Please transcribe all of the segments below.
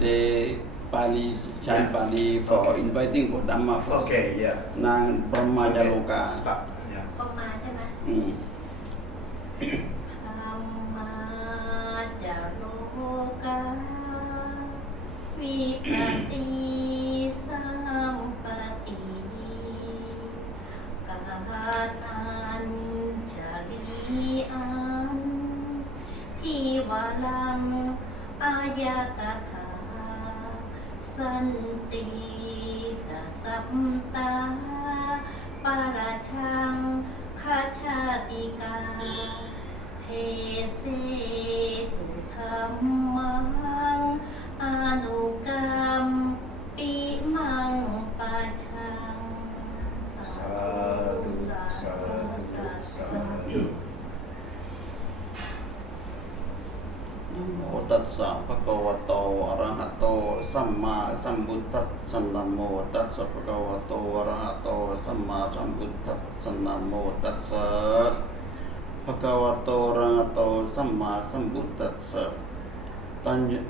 say Pali, chant Pali for inviting for Dhamma first. Okay, yeah. Nang Brahma Jaloka. Stop. Yeah. ออกมาใช่ไหม ธรรมาจาโลกาวิปติสัมปติกาตัญจริอันทิวาลังอายตถาสันติตสัมตาปาราชังคัจฉติกาเทเสตุธัมมังอนุกรรมปิมังปัจฉังสาธุสาธุสาธุ นะโมตัสสะภะคะวะโตอะระหะโตสัมมาสัมพุทธัสสะนะโมตัสสะภะคะวะโตอะระหะโตสัมมาสัมพุทธัสสะนะโมตัสสะภะคะวะโตอะระหะโตสัมมาสัมพุทธัสสะตัญญะ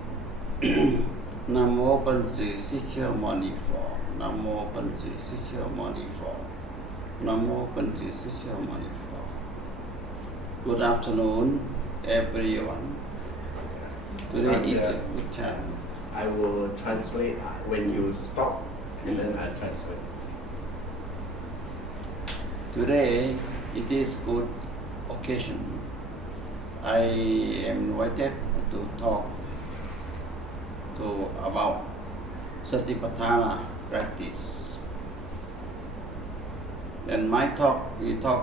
นะโมปัญสีสิเชมอนิฟอนะโมปัญสีสิเชมอนิฟอนะโมปัญสีสิเชมอนิฟอ Good afternoon everyone. Today is a good time. I will translate when you stop, and then I translate. Today it is good occasion. I am invited to talk about Satipatthana practice. And my talk, we talk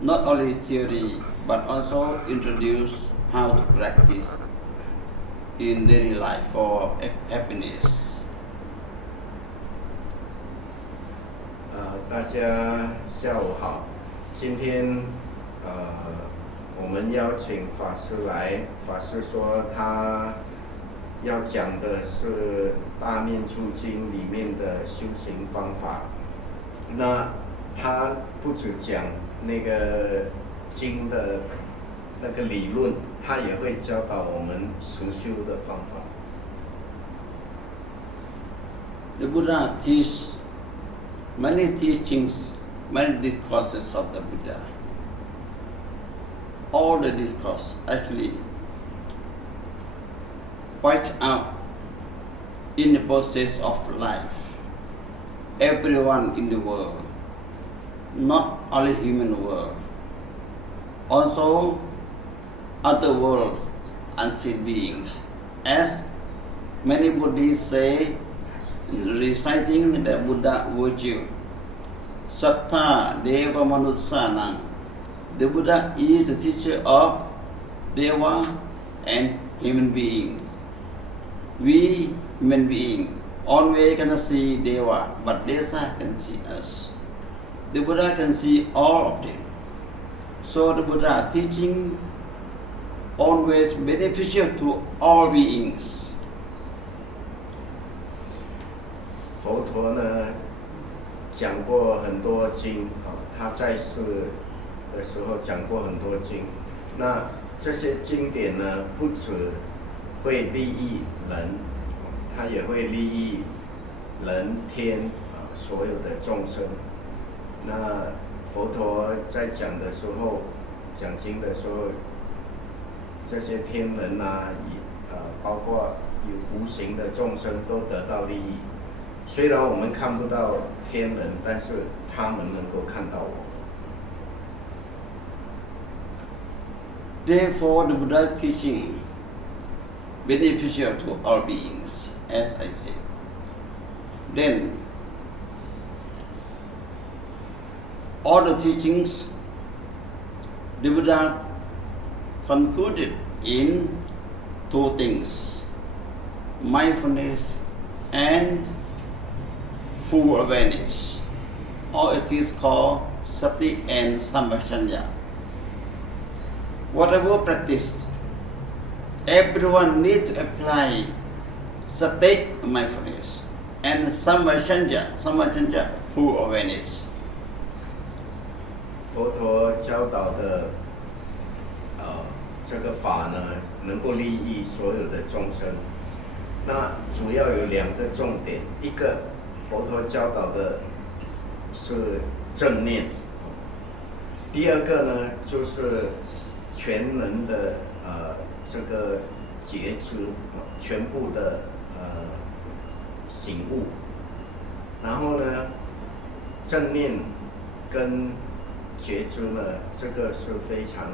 not only theory but also introduce how to practice in daily life for happiness. 大家下午好。今天我们邀请法师来，法师说他要讲的是《大念处经》里面的修行方法。那他不只讲那个经的那个理论，他也会教导我们实修的方法。The Buddha teach many teachings, many discourses of the Buddha. All the discourse actually point out in the process of life. Everyone in the world, not only human world, also other worlds, unseen beings. As many Buddhists say, reciting the Buddha virtue, Sattha Deva Manussanam. The Buddha is the teacher of Deva and human being. We human being always cannot see Deva, but Desa can see us. The Buddha can see all of them. So the Buddha teaching always beneficial to all beings. 佛陀呢讲过很多经，他在世的时候讲过很多经。那这些经典呢，不只会利益人，它也会利益人天所有的众生。那佛陀在讲的时候，讲经的时候，这些天人啊，包括有无形的众生都得到利益。虽然我们看不到天人，但是他们能够看到我。Therefore, the Buddha's teaching beneficial to all beings, as I said. Then, all the teachings, the Buddha concluded in two things: mindfulness and full awareness, or it is called sati and sampajanya. Whatever practice, everyone needs to apply sati, mindfulness, and sampajanya, full awareness. 佛陀教导的这个法呢，能够利益所有的众生。那主要有2个重点，一个佛陀教导的是正念，第2个呢就是全能的这个觉知，全部的醒悟。然后呢，正念跟觉知呢，这个是非常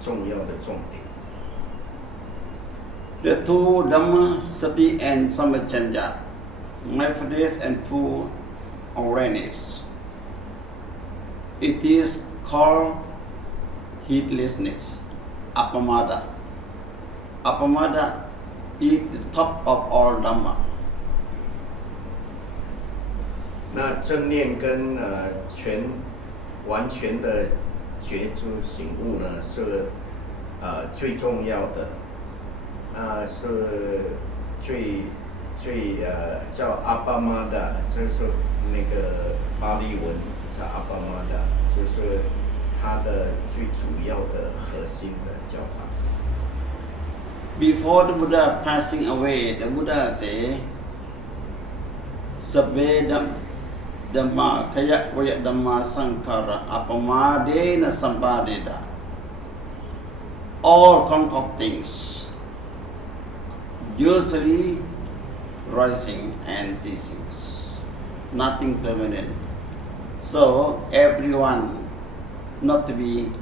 重要的重点。The two Dhamma, Sati and Sampajanya, mindfulness and full awareness. It is called heedlessness, appamada. Appamada is the top of all Dhamma. 那正念跟完全的觉知醒悟呢，是最重要的，是最叫阿巴玛达，这是那个巴利文叫阿巴玛达，这是它的最主要的核心的教法。Before the Buddha passing away, the Buddha said, Sabbe Dhamma kaya vaya Dhamma Sankara Apamadena Sambadeda. All concoctings usually rising and ceasing, nothing permanent. So everyone not to be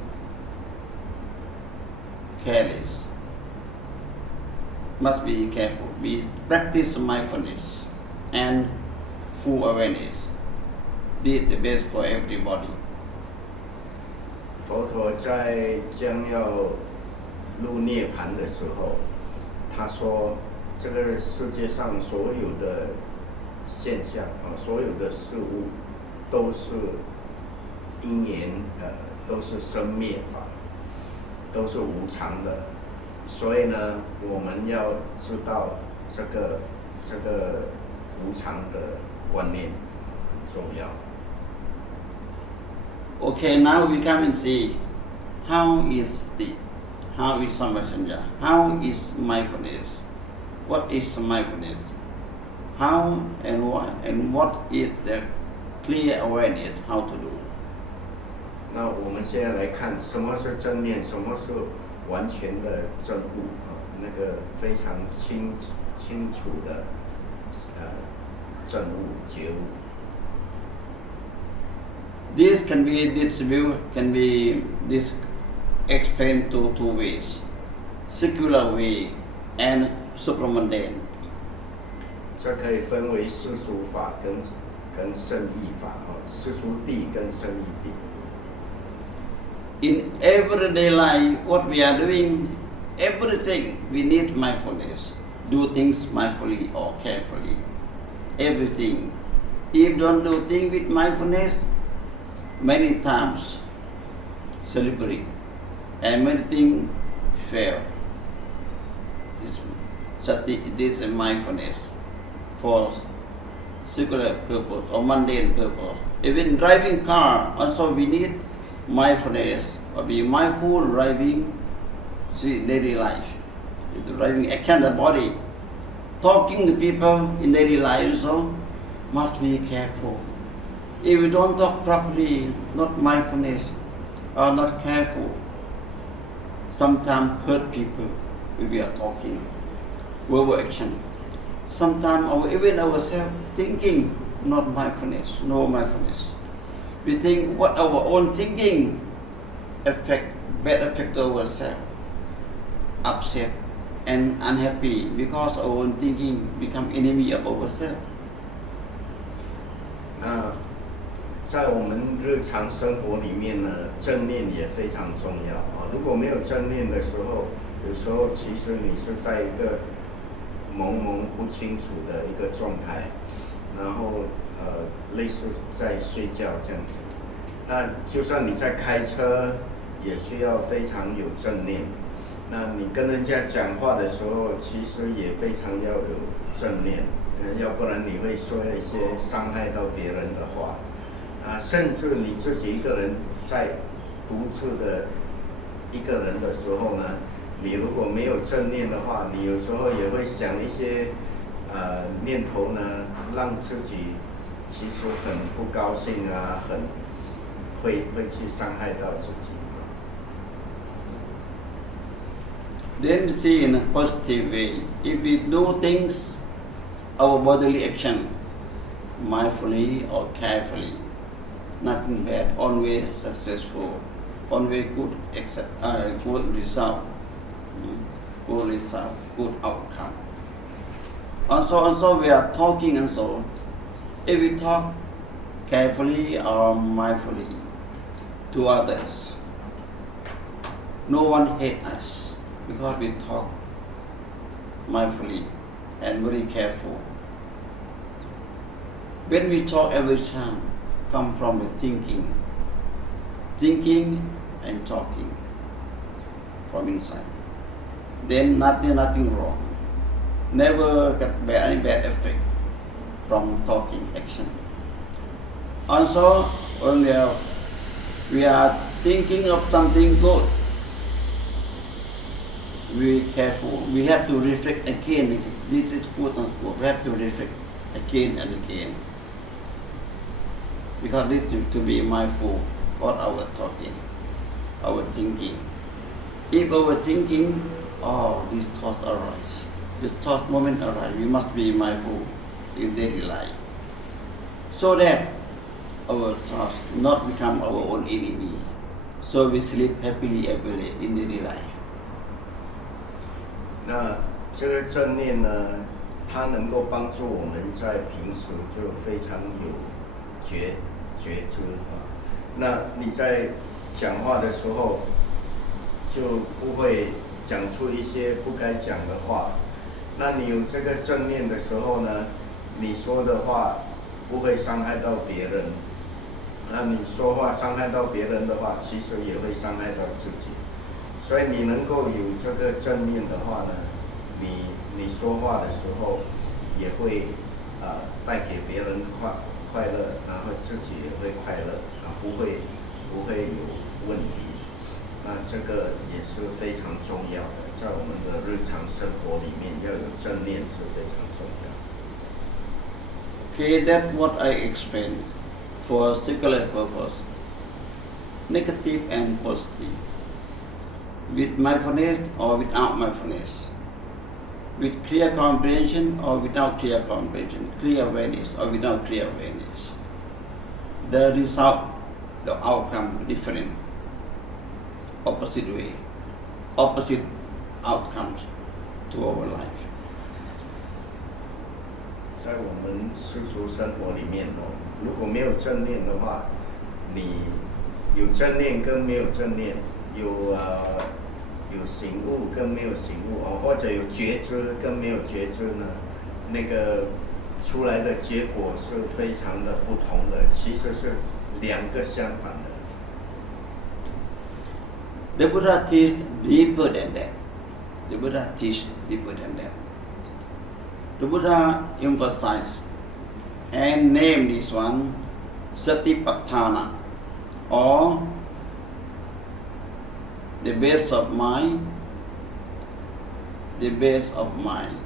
careless, must be careful, practice mindfulness and full awareness. This is the best for everybody. 佛陀在将要入涅槃的时候，他说，这个世界上所有的现象所有的事物都是因缘都是生灭法，都是无常的。所以呢，我们要知道这个无常的观念很重要。Okay, now we come and see how is sampajanya, how is mindfulness, what is mindfulness, how and why, and what is the clear awareness, how to do. 那我们现在来看什么是正念，什么是完全的正悟那个非常清楚的正悟觉悟。This can be explained to two ways, secular way and supramundane. 这可以分为世俗法跟圣义法世俗谛跟圣义谛。In everyday life, what we are doing, everything we need mindfulness. Do things mindfully or carefully. Everything. If don't do things with mindfulness, many times slippery and many things fail. This is mindfulness for secular purpose or mundane purpose. Even driving car, also we need mindfulness or be mindful driving daily life. Driving action of the body. Talking to people in daily life also must be careful. If we don't talk properly, not mindfulness, or not careful, sometimes hurt people if we are talking, verbal action. Sometimes even ourselves thinking, not mindfulness, no mindfulness. We think what our own thinking bad affect ourselves, upset and unhappy because our own thinking become enemy of ourselves. 在我们日常生活里面呢，正念也非常重要如果没有正念的时候，有时候其实你是在一个朦胧不清楚的一个状态，然后类似在睡觉这样子。那就算你在开车，也需要非常有正念。那你跟人家讲话的时候，其实也非常要有正念，要不然你会说一些伤害到别人的话。甚至你自己一个人在独自的一个人的时候呢，你如果没有正念的话，你有时候也会想一些念头呢，让自己其实很不高兴啊，会去伤害到自己。Then see in a positive way. If we do things, our bodily action, mindfully or carefully, nothing bad, always successful, always good result, good outcome. Also we are talking and so, if we talk carefully or mindfully to others, no one hates us because we talk mindfully and very careful. When we talk every time, come from the thinking and talking from inside. Then nothing wrong. Never get any bad effect from talking action. Also, when we are thinking of something good, we careful. We have to reflect again. This is good and good. We have to reflect again and again. Because this to be mindful of our talking, our thinking. If our thinking, these thoughts arise, this thought moment arise, we must be mindful in daily life, so that our thoughts not become our own enemy. So we sleep happily every day in daily life. 那这个正念呢，它能够帮助我们在平时就非常有觉知啊。那你在讲话的时候，就不会讲出一些不该讲的话。那你有这个正念的时候呢，你说的话不会伤害到别人。那你说话伤害到别人的话，其实也会伤害到自己。所以你能够有这个正念的话呢，你说话的时候也会带给别人快乐，然后自己也会快乐，不会有问题。那这个也是非常重要的，在我们的日常生活里面要有正念是非常重要。Okay, that's what I explained for secular purpose, negative and positive. With mindfulness or without mindfulness, with clear comprehension or without clear comprehension, clear awareness or without clear awareness. The result, the outcome different, opposite way, opposite outcomes to our life. 在我们世俗生活里面如果没有正念的话，你有正念跟没有正念，有醒悟跟没有醒悟或者有觉知跟没有觉知呢，那个出来的结果是非常的不同的，其实是两个相反的。The Buddha teach deeper than that. The Buddha teach deeper than that. The Buddha emphasized and named this one Satipatthana, or the base of mind. The base of mind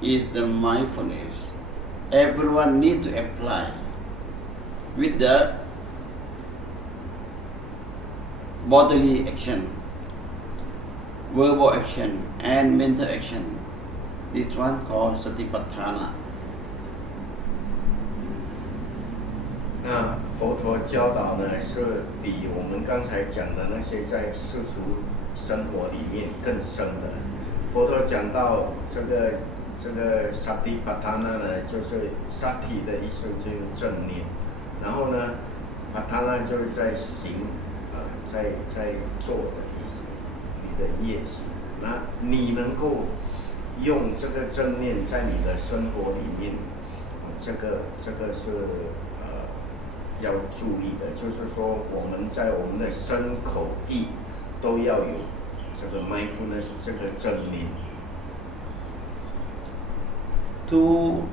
is the mindfulness. Everyone need to apply with the bodily action, verbal action, and mental action. This one called Satipatthana. 那佛陀教导呢，是比我们刚才讲的那些在世俗生活里面更深的。佛陀讲到这个 Satipatthana 呢，就是 Sati 的意思就是正念，然后呢 Patthana 就是在行，在做的意思，你的业行。那你能够用这个正念在你的生活里面，这个是要注意的，就是说我们在我们的身口意都要有这个 mindfulness 这个正念。To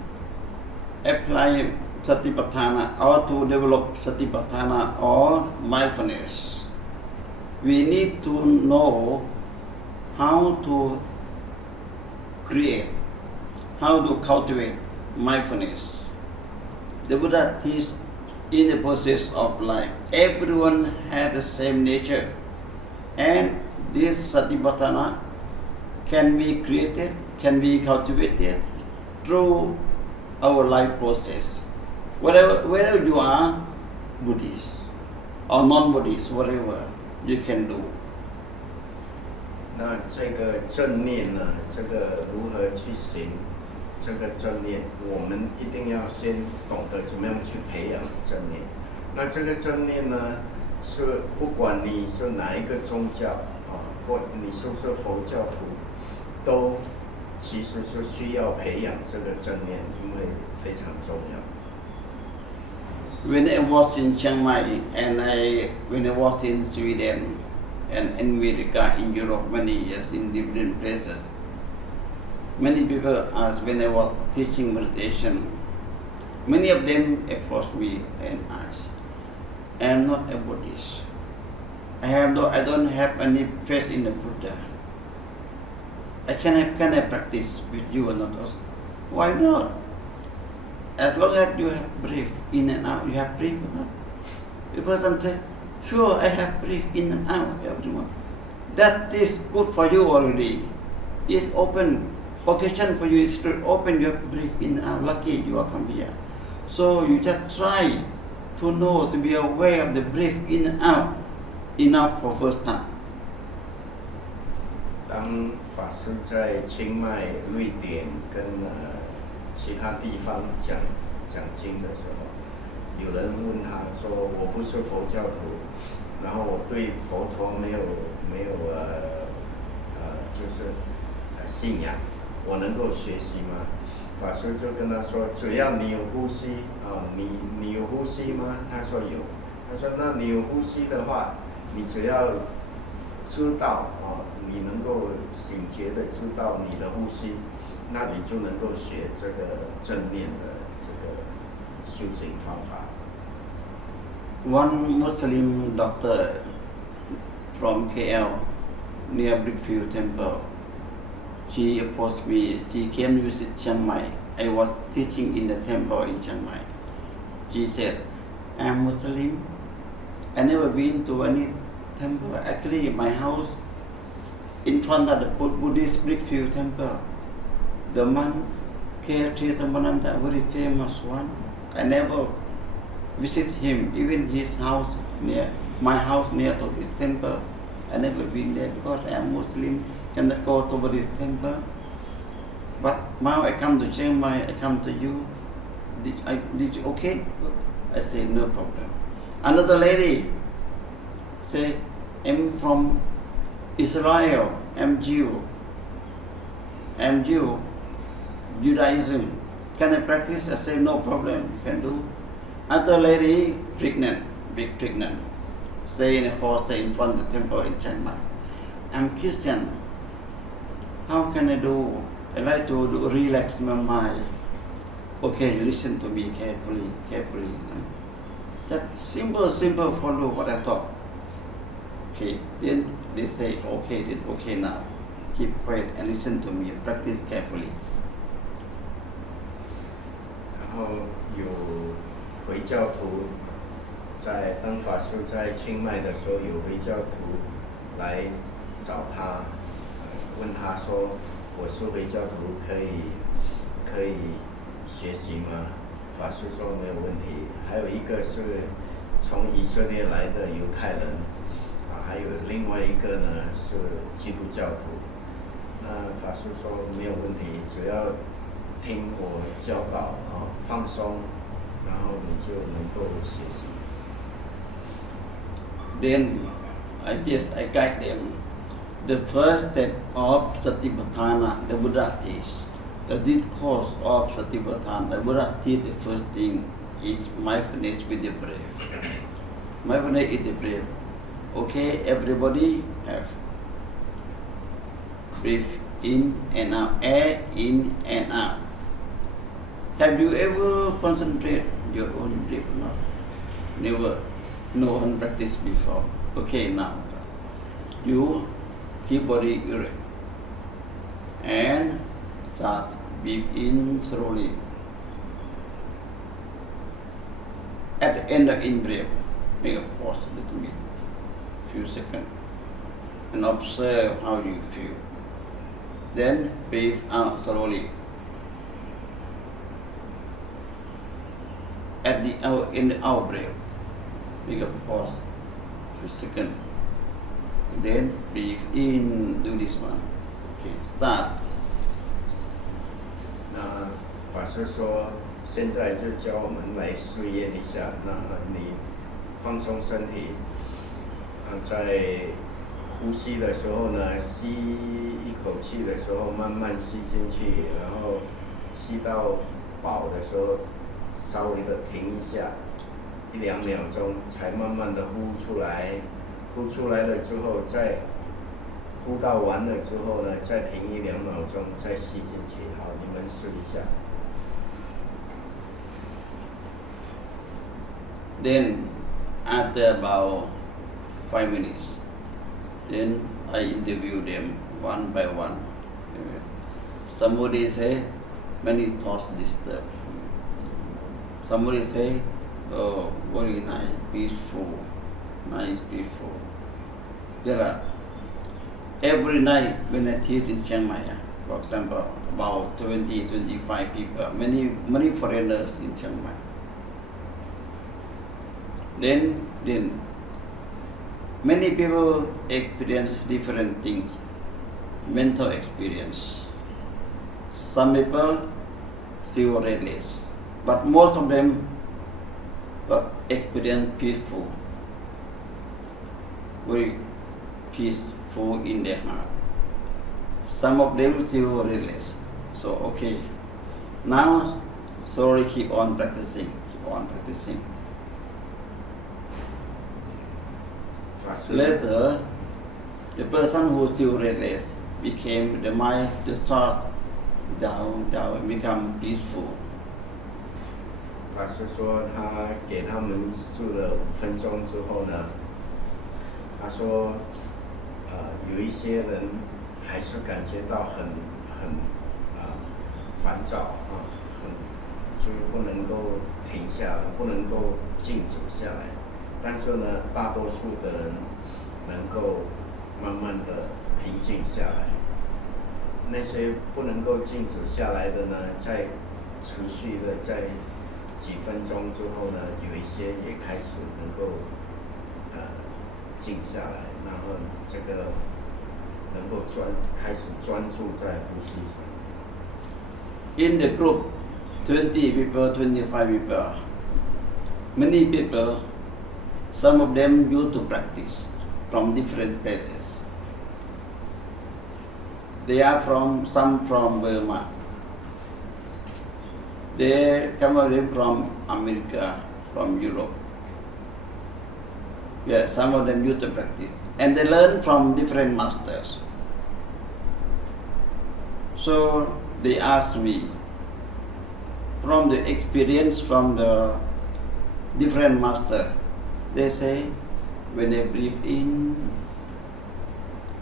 apply Satipatthana or to develop Satipatthana or mindfulness, we need to know how to create, how to cultivate mindfulness. The Buddha teaches in the process of life, everyone has the same nature, and this Satipatthana can be created, can be cultivated through our life process. Wherever you are, Buddhist or non-Buddhist, whatever you can do. 那这个正念呢，这个如何去行这个正念？我们一定要先懂得怎么样去培养正念。那这个正念呢，是不管你是哪一个宗教啊，或你是不是佛教徒，都其实是需要培养这个正念，因为非常重要。When I was in Chiang Mai and when I was in Sweden and America, in Europe, many years in different places, many people asked when I was teaching meditation. Many of them approached me and asked, "I am not a Buddhist. I don't have any faith in the Buddha. Can I practice with you or not?" Why not? As long as you have breathed in and out, you have breathed or not? The person said, "Sure, I have breathed in and out, everyone." That is good for you already. It's open. Occasion for you is to open, you have breathed in and out. Lucky you are come here. So you just try to know, to be aware of the breath in and out, enough for first time. 当法师在清迈、瑞典跟其他地方讲经的时候，有人问他说：“我不是佛教徒，然后我对佛陀没有就是信仰，我能够学习吗？”法师就跟他说：“只要你有呼吸啊，你有呼吸吗？”他说有。他说：“那你有呼吸的话，你只要知道啊，你能够醒觉的知道你的呼吸，那你就能够学这个正念的这个修行方法。” One Muslim doctor from KL near Brickfield Temple, she approached me. She came to visit Chiang Mai. I was teaching in the temple in Chiang Mai. She said, "I am Muslim. I never been to any temple. Actually, my house in front of the Buddhist Brickfield Temple. The monk K.T. Sambananda, very famous one. I never visit him, even his house near my house near to his temple. I never been there because I am Muslim, cannot go to Buddhist temple. But now I come to Chiang Mai, I come to you. Did you okay?" I say no problem. Another lady say, "I'm from Israel, I'm Jew. Judaism. Can I practice?" I say no problem, you can do. Other lady pregnant, big pregnant, stay in a horse in front of the temple in Chiang Mai. "I'm Christian. How can I do? I like to relax my mind." "Okay, listen to me carefully. Just simple follow what I talk." Okay, then they say, okay now. Keep quiet and listen to me, practice carefully. 然后有回教徒当法师在清迈的时候，有回教徒来找他，问他说：“我是回教徒，可以学习吗？”法师说没有问题。还有一个是从以色列来的犹太人，还有另外一个呢是基督教徒。那法师说没有问题，只要听我教导放松，然后你就能够学习。Then I guide them. The first step of Satipatthana, the Buddha teaches. The discourse of Satipatthana, the Buddha teaches the first thing is mindfulness with the breath. Mindfulness is the breath. Okay, everybody have breathe in and out, air in and out. Have you ever concentrate your own breath or not? Never. No one practiced before. Okay, now you keep body erect. and start breathe in slowly. At the end of in-breath, make a pause a little bit, few seconds, and observe how you feel. Then breathe out slowly. At the in the out breath, make a pause, few seconds. Then breathe in, do this one. Okay, start. 那法师说，现在就教我们来试验一下。那你放松身体，在呼吸的时候呢，吸一口气的时候慢慢吸进去，然后吸到饱的时候，稍微的停一下，1-2秒钟，才慢慢的呼出来。呼出来了之后，再呼到完了之后呢，再停1-2秒钟，再吸进去。好，你们试一下。Then after about 5 minutes, then I interview them one by one. Somebody say many thoughts disturb. Somebody say, oh, very nice, peaceful. Nice, peaceful. There are every night when I teach in Chiang Mai, for example, about 20-25 people, many foreigners in Chiang Mai. Then many people experience different things, mental experience. Some people feel restless, but most of them experience peaceful. Very peaceful in their heart. Some of them feel restless. So okay. Now slowly keep on practicing. Later, the person who feel restless became the mind, the thought down and become peaceful. 法师说，他给他们试了5分钟之后呢，他说，有一些人还是感觉到很烦躁就不能够停下来，不能够静止下来。但是呢，大多数的人能够慢慢的平静下来。那些不能够静止下来的呢，在持续的在几分钟之后呢，有一些也开始能够静下来，然后这个能够开始专注在呼吸上。In the group, 20 people, 25 people, many people, some of them used to practice from different places. They are some from Burma. Some of them from America, from Europe. Yeah, some of them used to practice. And they learn from different masters. So they asked me, from the experience from the different master, they say, when I breathe in,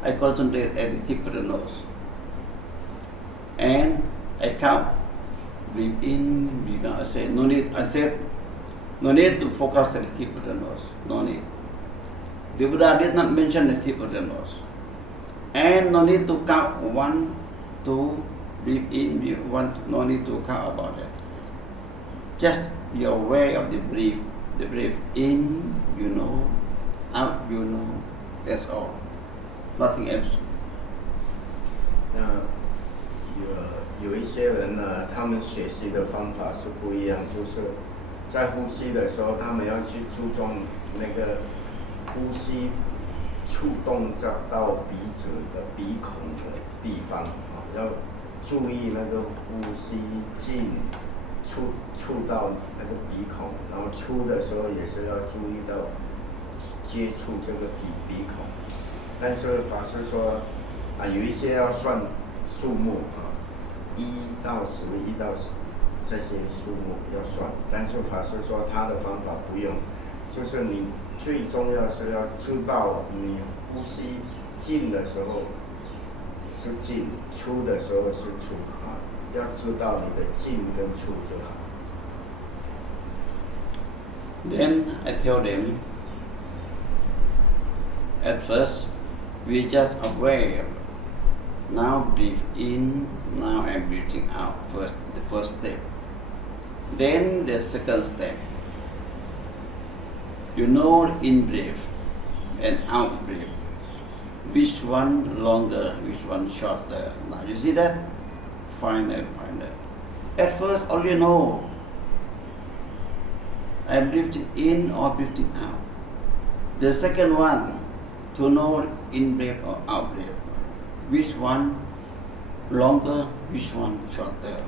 I concentrate at the tip of the nose. And I count, breathe in, breathe out. I said, no need to focus at the tip of the nose, no need. The Buddha did not mention the tip of the nose. And no need to count 1, 2, breathe in, breathe 1, no need to count about that. Just be aware of the breath in, you know, out, you know, that's all. Nothing else. 那有一些人呢，他们学习的方法是不一样，就是在呼吸的时候，他们要去注重那个呼吸触动到鼻子的鼻孔的地方，要注意那个呼吸进触到那个鼻孔，然后出的时候也是要注意到接触这个鼻孔。但是法师说，有一些要算数目1到10，这些数目要算。但是法师说他的方法不用，就是你最重要是要知道你呼吸进的时候，是进，出的时候是出啊，要知道你的进跟出就好。Then I tell them, at first we just aware. Now breathe in, now I'm breathing out. First, the first step. Then the second step. You know in breath and out breath. Which one longer, which one shorter. Now you see that? Find it. At first only know I'm breathing in or breathing out. The second one, to know in breath or out breath. Which one longer, which one shorter.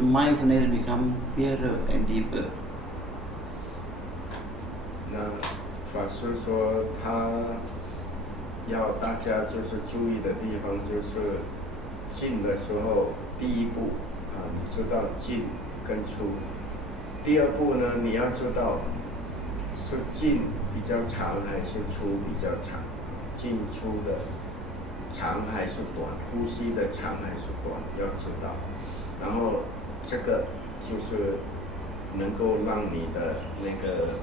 Mindfulness become clearer and deeper. 那法师说，他要大家就是注意的地方，就是进的时候，第一步啊，你知道进跟出。第二步呢，你要知道是进比较长还是出比较长，进出的长还是短，呼吸的长还是短，要知道。然后这个就是能够让你的那个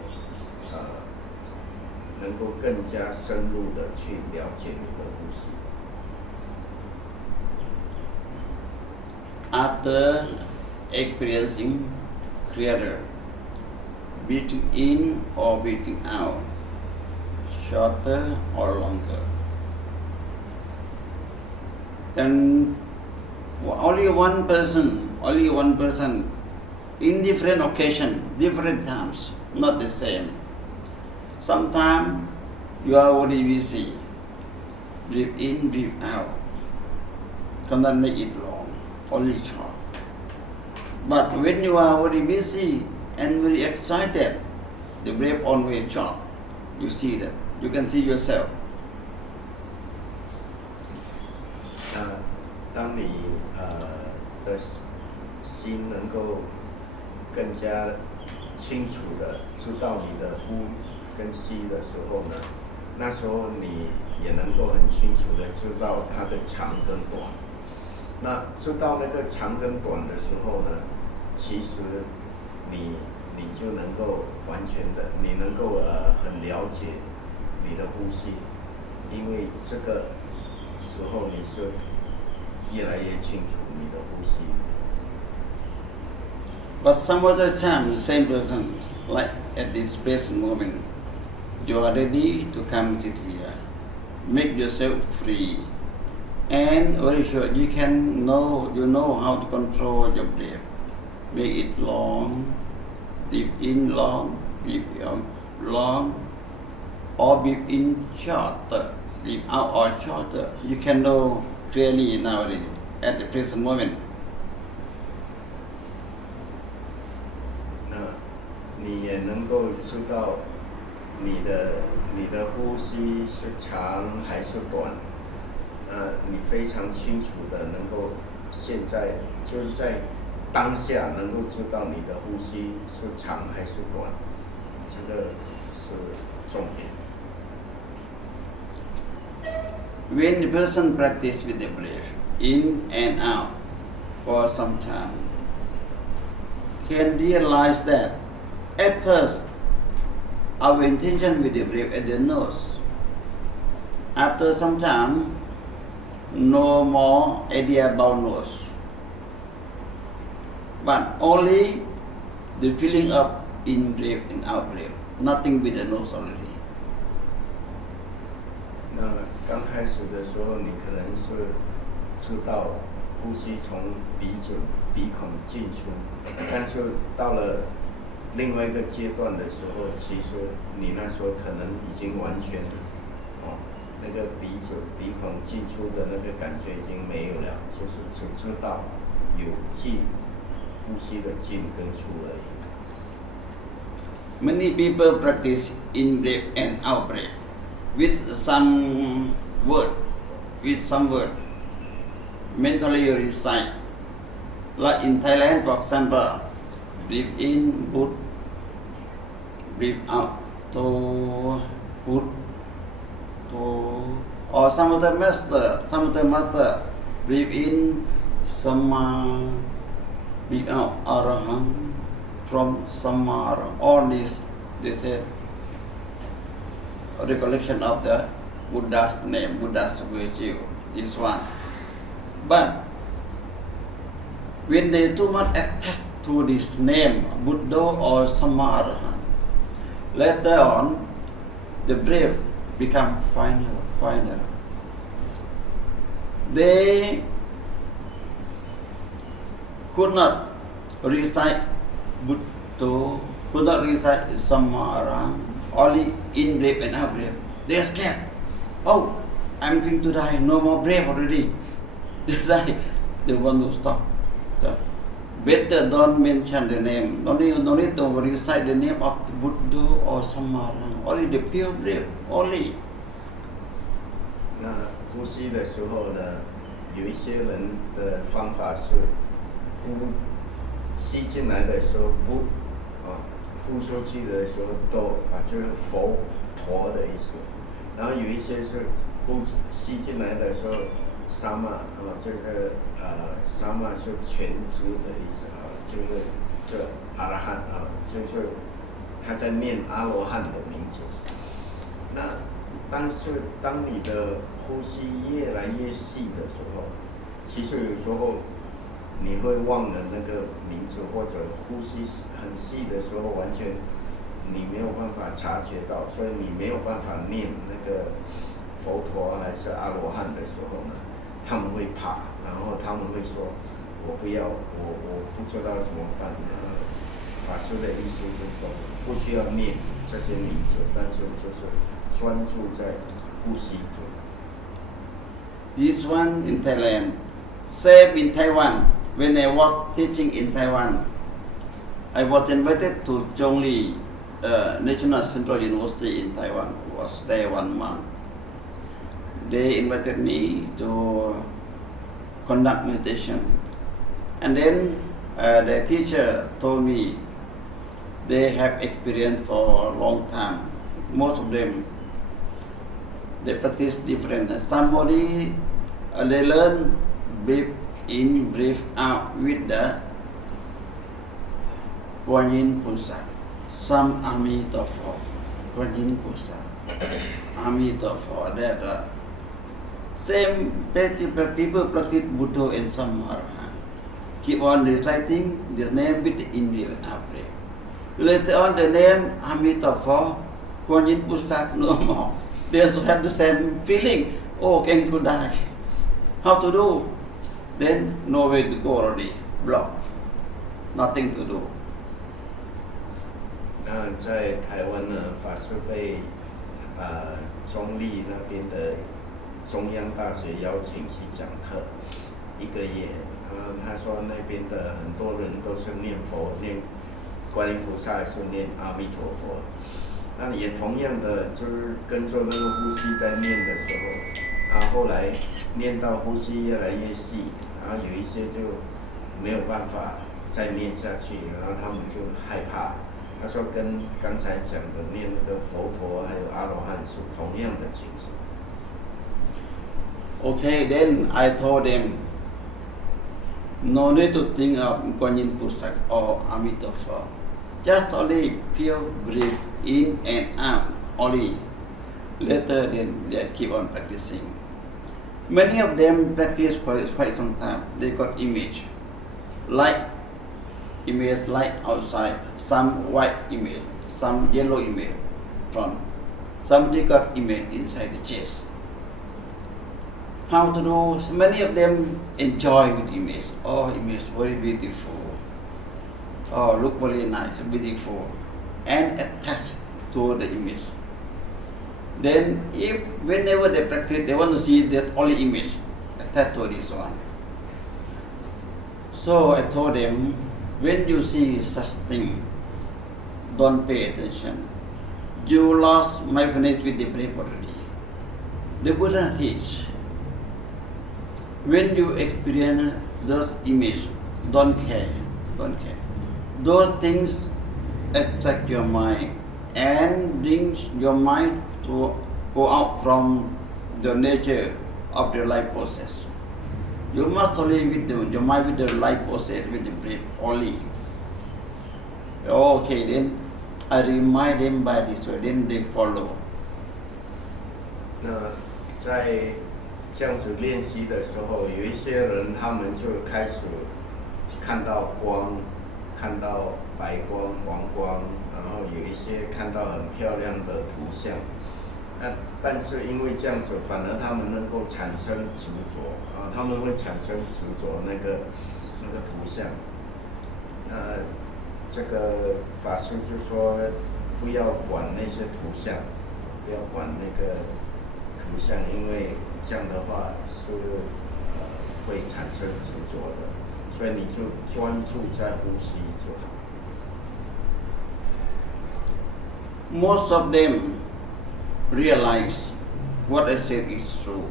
能够更加深入的去了解你的呼吸。After experiencing clearer, breathing in or breathing out, shorter or longer. And only one person, in different occasions, different times, not the same. Sometimes you are very busy, breathe in, breathe out, cannot make it long, only short. But when you are very busy and very excited, the breath always short. You see that, you can see yourself. 当你的心能够更加清楚的知道你的呼跟吸的时候呢，那时候你也能够很清楚的知道它的长跟短。那知道那个长跟短的时候呢，其实你就能够完全的，你能够很了解你的呼吸，因为这个时候你是越来越清楚你的呼吸。But some other time, same person, like at this present moment, you are ready to come sit here, make yourself free, and very sure you know how to control your breath. Make it long, breathe in long, breathe out long, or breathe in shorter, breathe out or shorter. You can know clearly nowadays at the present moment. 那你也能够知道你的呼吸是长还是短，你非常清楚的能够现在就是在当下能够知道你的呼吸是长还是短，这个是重点。When the person practice with the breath in and out for some time, can realize that at first our intention with the breath at the nose. After some time, no more idea about nose, but only the feeling of in breath and out breath, nothing with the nose already. 那刚开始的时候，你可能是知道呼吸从鼻孔进出，但是到了另外一个阶段的时候，其实你那时候可能已经完全那个鼻孔进出的那个感觉已经没有了，就是只知道有进，呼吸的进跟出而已。Many people practice in breath and out breath with some word, mentally recite. Like in Thailand, for example, breathe in, put, breathe out, to, put, to, Or some other master, breathe in Sama, breathe out Araham, from Samara. All these, they say, recollection of the Buddha's name, Buddha's virtue, this one. But when they too much attached to this name, Buddha or Samara, later on, the breath become finer. They could not recite Buddha, could not recite Samara, only in breath and out breath. They are scared. Oh, I'm going to die, no more breath already. They die. They want to stop. So, better don't mention the name. No need to recite the name of the Buddha or Samara. Only the pure breath. Only. 那呼吸的时候呢，有一些人的方法是呼吸进来的时候不呼出去的时候都就是佛陀的意思，然后有一些是呼吸进来的时候沙玛就是沙玛是全知的意思就是阿罗汉就是他在念阿罗汉的名字。那但是当你的呼吸越来越细的时候，其实有时候你会忘了那个名字，或者呼吸很细的时候，完全你没有办法察觉到，所以你没有办法念那个佛陀还是阿罗汉的时候呢，他们会怕，然后他们会说：“我不要，我不知道怎么办。”法师的意思就是说，不需要念这些名字，但是就是专注在呼吸中。This one in Thailand, same in Taiwan. When I was teaching in Taiwan, I was invited to Zhongli National Central University in Taiwan. I was there 1 month. They invited me to conduct meditation, and then the teacher told me they have experience for a long time. Most of them, they practice different. Somebody they learn breathe in, breathe out with the Kuan Yin Pusa. Some Amitabha, Kuan Yin Pusa, Amitabha. That same people practice Buddha and Samara. Keep on reciting the name with the Indian out breath. Later on, the name Amitabha, Kuan Yin Pusa no more. They also have the same feeling. Oh, going to die. How to do? Then no way to go already. Block. Nothing to do. 那在台湾呢，法师被中立那边的中央大学邀请去讲课1个月。他说那边的很多人都是念佛、念观音菩萨，还是念阿弥陀佛。那也同样的，就是跟着那个呼吸在念的时候，后来念到呼吸越来越细，然后有一些就没有办法再念下去，然后他们就害怕。他说跟刚才讲的念那个佛陀还有阿罗汉是同样的情形。Okay, then I told them, no need to think of Kuan Yin Pusak or Amitabha. Just only pure breathe in and out only. Later then they keep on practicing. Many of them practice for quite some time. They got image light outside, some white image, some yellow image front. Somebody got image inside the chest. How to do? Many of them enjoy with image. Oh, image very beautiful. Oh, look very nice, beautiful, and attached to the image. Then, if whenever they practice, they want to see that only image attached to this one. So I told them, when you see such thing, don't pay attention. You lost mindfulness with the breath already. The Buddha teach. When you experience those images, don't care. Those things attract your mind and brings your mind to go out from the nature of the life process. You must live with your mind with the life process, with the breath only. Okay, then I remind them by this way, then they follow. 那在这样子练习的时候，有一些人他们就开始看到光，看到白光、黄光，然后有一些看到很漂亮的图像。但是因为这样子，反而他们能够产生执着啊，他们会产生执着那个图像。这个法师就说不要管那些图像，不要管那个图像，因为这样的话是会产生执着的，所以你就专注在呼吸就好。Most of them realize what I said is true.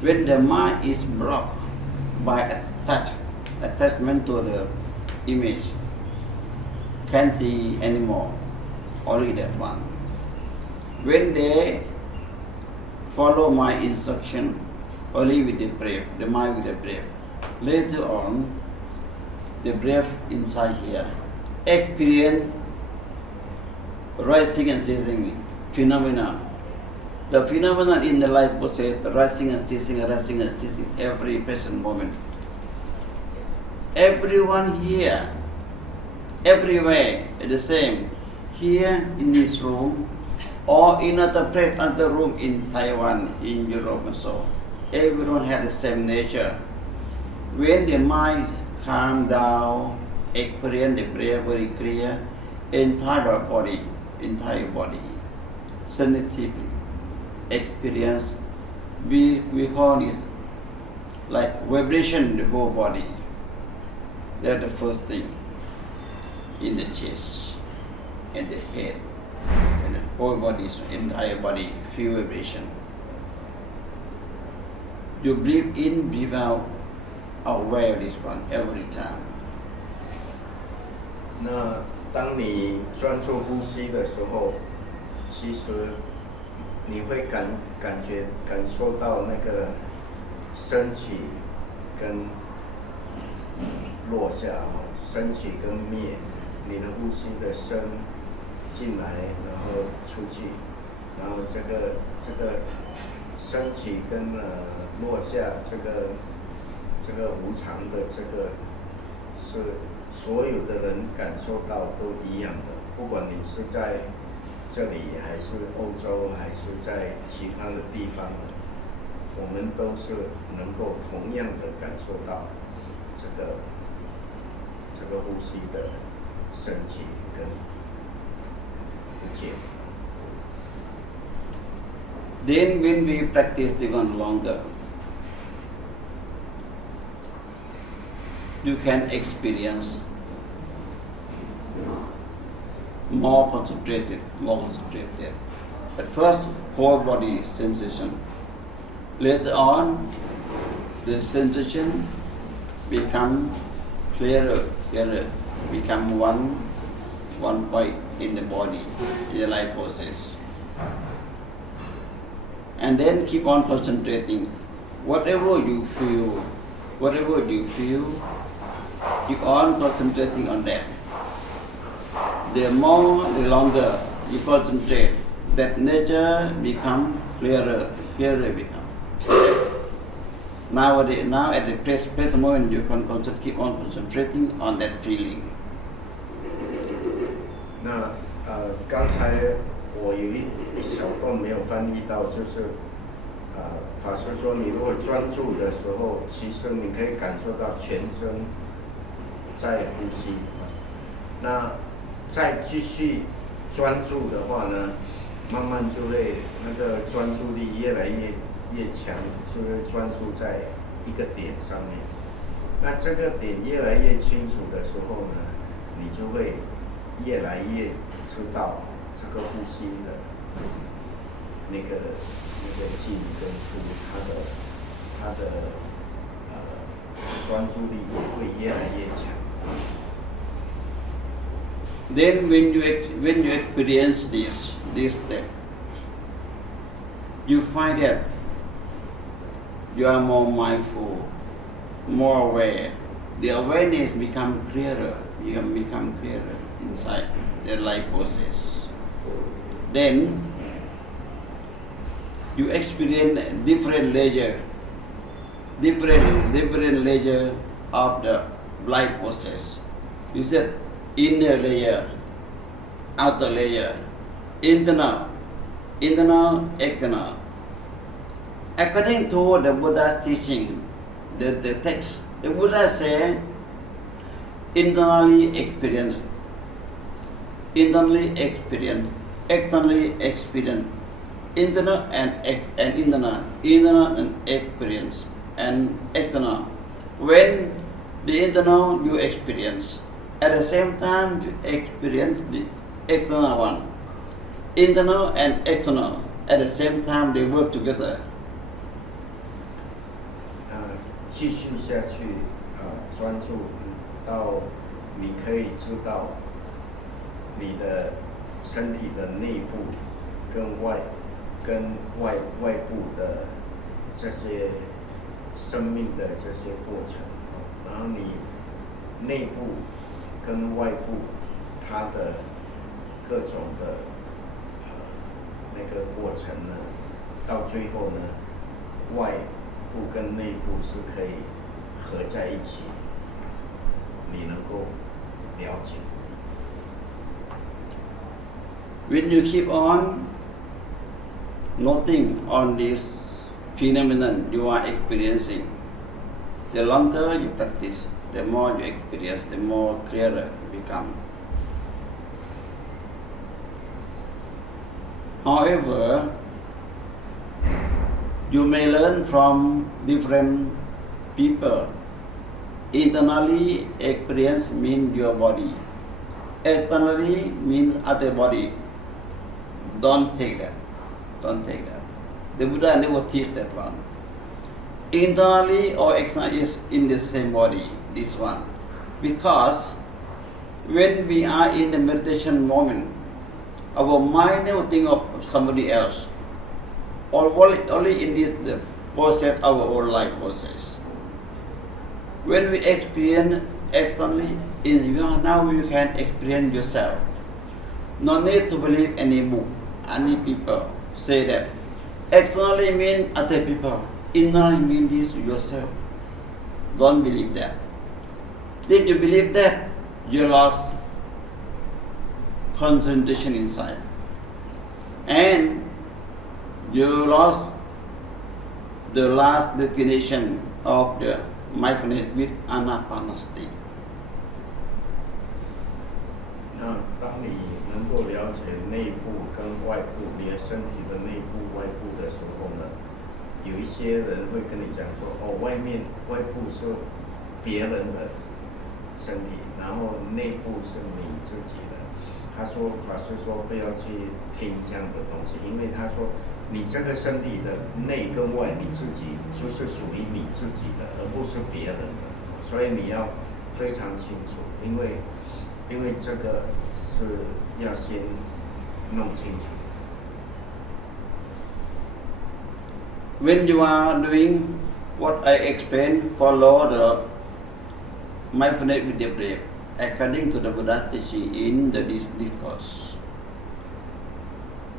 When the mind is blocked by attachment to the image, can't see anymore, only that one. When they follow my instruction, only with the breath, the mind with the breath, later on, the breath inside here, experience rising and ceasing phenomena. The phenomenon in the life process, rising and ceasing, every present moment. Everyone here, everywhere, the same. Here in this room, or in another place, another room in Taiwan, in Europe and so. Everyone has the same nature. When the mind calm down, experience the breath very clear, entire body, sensitive experience, we call this like vibration in the whole body. That's the first thing in the chest and the head and the whole body, entire body, feel vibration. You breathe in, breathe out, aware of this one every time. 那当你专注呼吸的时候，其实你会感受到那个升起跟落下，升起跟灭，你的呼吸的升进来，然后出去，然后这个升起跟落下，这个无常的这个是所有的人感受到都一样的，不管你是在这里还是欧洲还是在其他的地方，我们都是能够同样的感受到这个呼吸的升起跟不见。Then when we practice even longer, you can experience more concentrated. At first, whole body sensation. Later on, the sensation become clearer, become one point in the body, in the life process. And then keep on concentrating. Whatever you feel, keep on concentrating on that. The more, the longer you concentrate, that nature become clearer become. So now at the present moment, you can keep on concentrating on that feeling. 那刚才我有一小段没有翻译到，就是法师说，你如果专注的时候，其实你可以感受到全身在呼吸。那再继续专注的话呢，慢慢就会那个专注力越来越强，就会专注在一个点上面。那这个点越来越清楚的时候呢，你就会越来越知道这个呼吸的那个进跟出，它的专注力也会越来越强。Then when you experience this step, you find that you are more mindful, more aware. The awareness become clearer, become clearer inside the life process. Then you experience different layer of the life process. You said inner layer, outer layer, internal, external. According to the Buddha's teaching, the text, the Buddha said, internally experience, externally experience, internal and internal and experience and external. When the internal you experience, at the same time you experience the external one. Internal and external at the same time they work together. 继续下去，专注到你可以知道你的身体的内部跟外部的这些生命的这些过程，然后你内部跟外部它的各种的那个过程呢，到最后呢，外部跟内部是可以合在一起，你能够了解。When you keep on noting on this phenomenon you are experiencing, the longer you practice, the more you experience, the more clearer you become. However, you may learn from different people. Internally, experience means your body. Externally means other body. Don't take that. The Buddha never teach that one. Internally or externally is in the same body, this one. Because when we are in the meditation moment, our mind never think of somebody else. Only in this the process, our own life process. When we experience externally, now you can experience yourself. No need to believe any book, any people say that. Externally means other people, internally means this yourself. Don't believe that. If you believe that, you lost concentration inside. And you lost the last destination of the mindfulness with anapanasati. 那当你能够了解内部跟外部，你的身体的内部、外部的时候呢，有一些人会跟你讲说，外部是别人的身体，然后内部是你自己的。法师说不要去听这样的东西，因为他说你这个身体的内跟外，你自己就是属于你自己的，而不是别人的，所以你要非常清楚，因为这个是要先弄清楚。When you are doing what I explained, follow the mindfulness with the breath, according to the Buddha's teaching in the Discourse.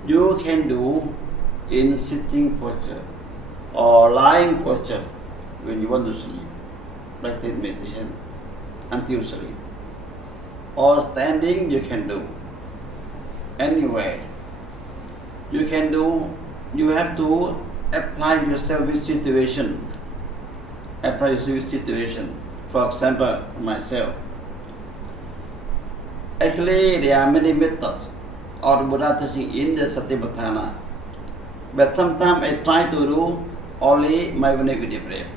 You can do in sitting posture or lying posture when you want to sleep, practice meditation until sleep. Or standing you can do. Anyway, you can do, you have to apply yourself with situation. Apply yourself with situation. For example, myself. Actually, there are many methods of the Buddha teaching in the Satipatthana. But sometimes I try to do only mindfulness with the breath.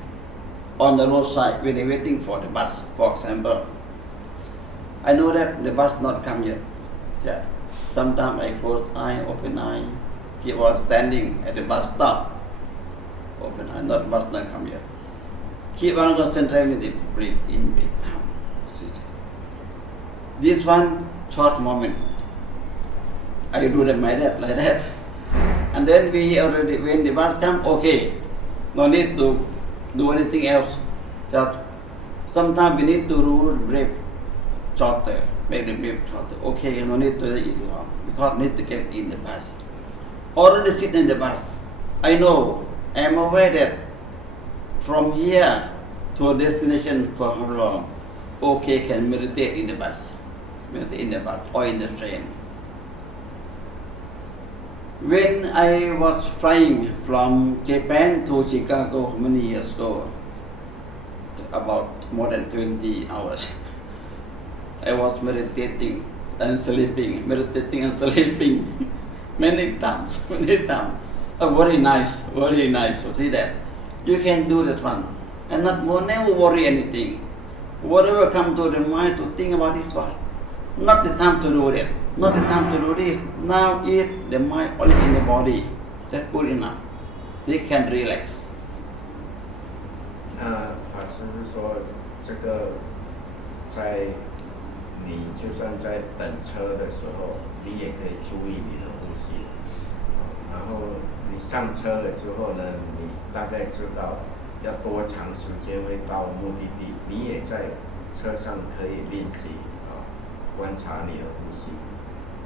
On the roadside, when I'm waiting for the bus, for example. I know that the bus not come yet. Yeah. Sometimes I close eye, open eye, keep on standing at the bus stop. Open eye, not bus not come yet. Keep on concentrating with the breathe in, breathe out. This one short moment. I do them like that. And then we already, when the bus come, okay, no need to do anything else. Just sometimes we need to do breath shorter, make the breath shorter. Okay, no need to eat long because need to get in the bus. Already sit in the bus. I know, I am aware that from here to a destination for how long? Okay, can meditate in the bus. Meditate in the bus or in the train. When I was flying from Japan to Chicago many years ago, about more than 20 hours, I was meditating and sleeping, meditating and sleeping many times. Very nice, very nice. So see that you can do that one, and never worry anything. Whatever come to the mind to think about this one, not the time to do that, not the time to do this. Now is the mind only in the body. That's good enough. They can relax. 法师说，这个在你就算在等车的时候，你也可以注意你的呼吸。然后你上车了之后呢，你大概知道要多长时间会到目的地，你也在车上可以练习观察你的呼吸。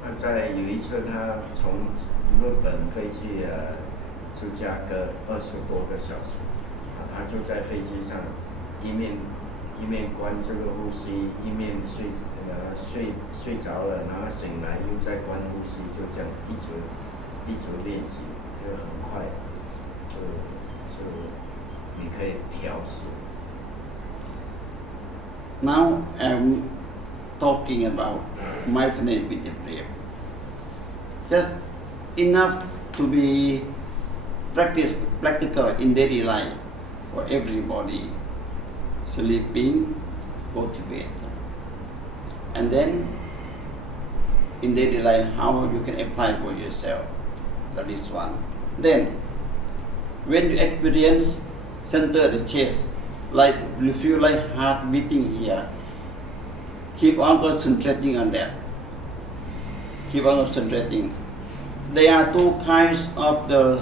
那在有一次他从日本飞去芝加哥20多个小时，他就在飞机上一面观这个呼吸，一面睡着了，然后醒来又在观呼吸，就这样一直练习，就很快就你可以调试。Now I'm talking about mindfulness with the breath. Just enough to be practical in daily life for everybody. Sleeping, go to bed. And then in daily life, how you can apply for yourself. That is one. Then, when you experience center the chest, like you feel like heart beating here, keep on concentrating on that. Keep on concentrating. There are two kinds of the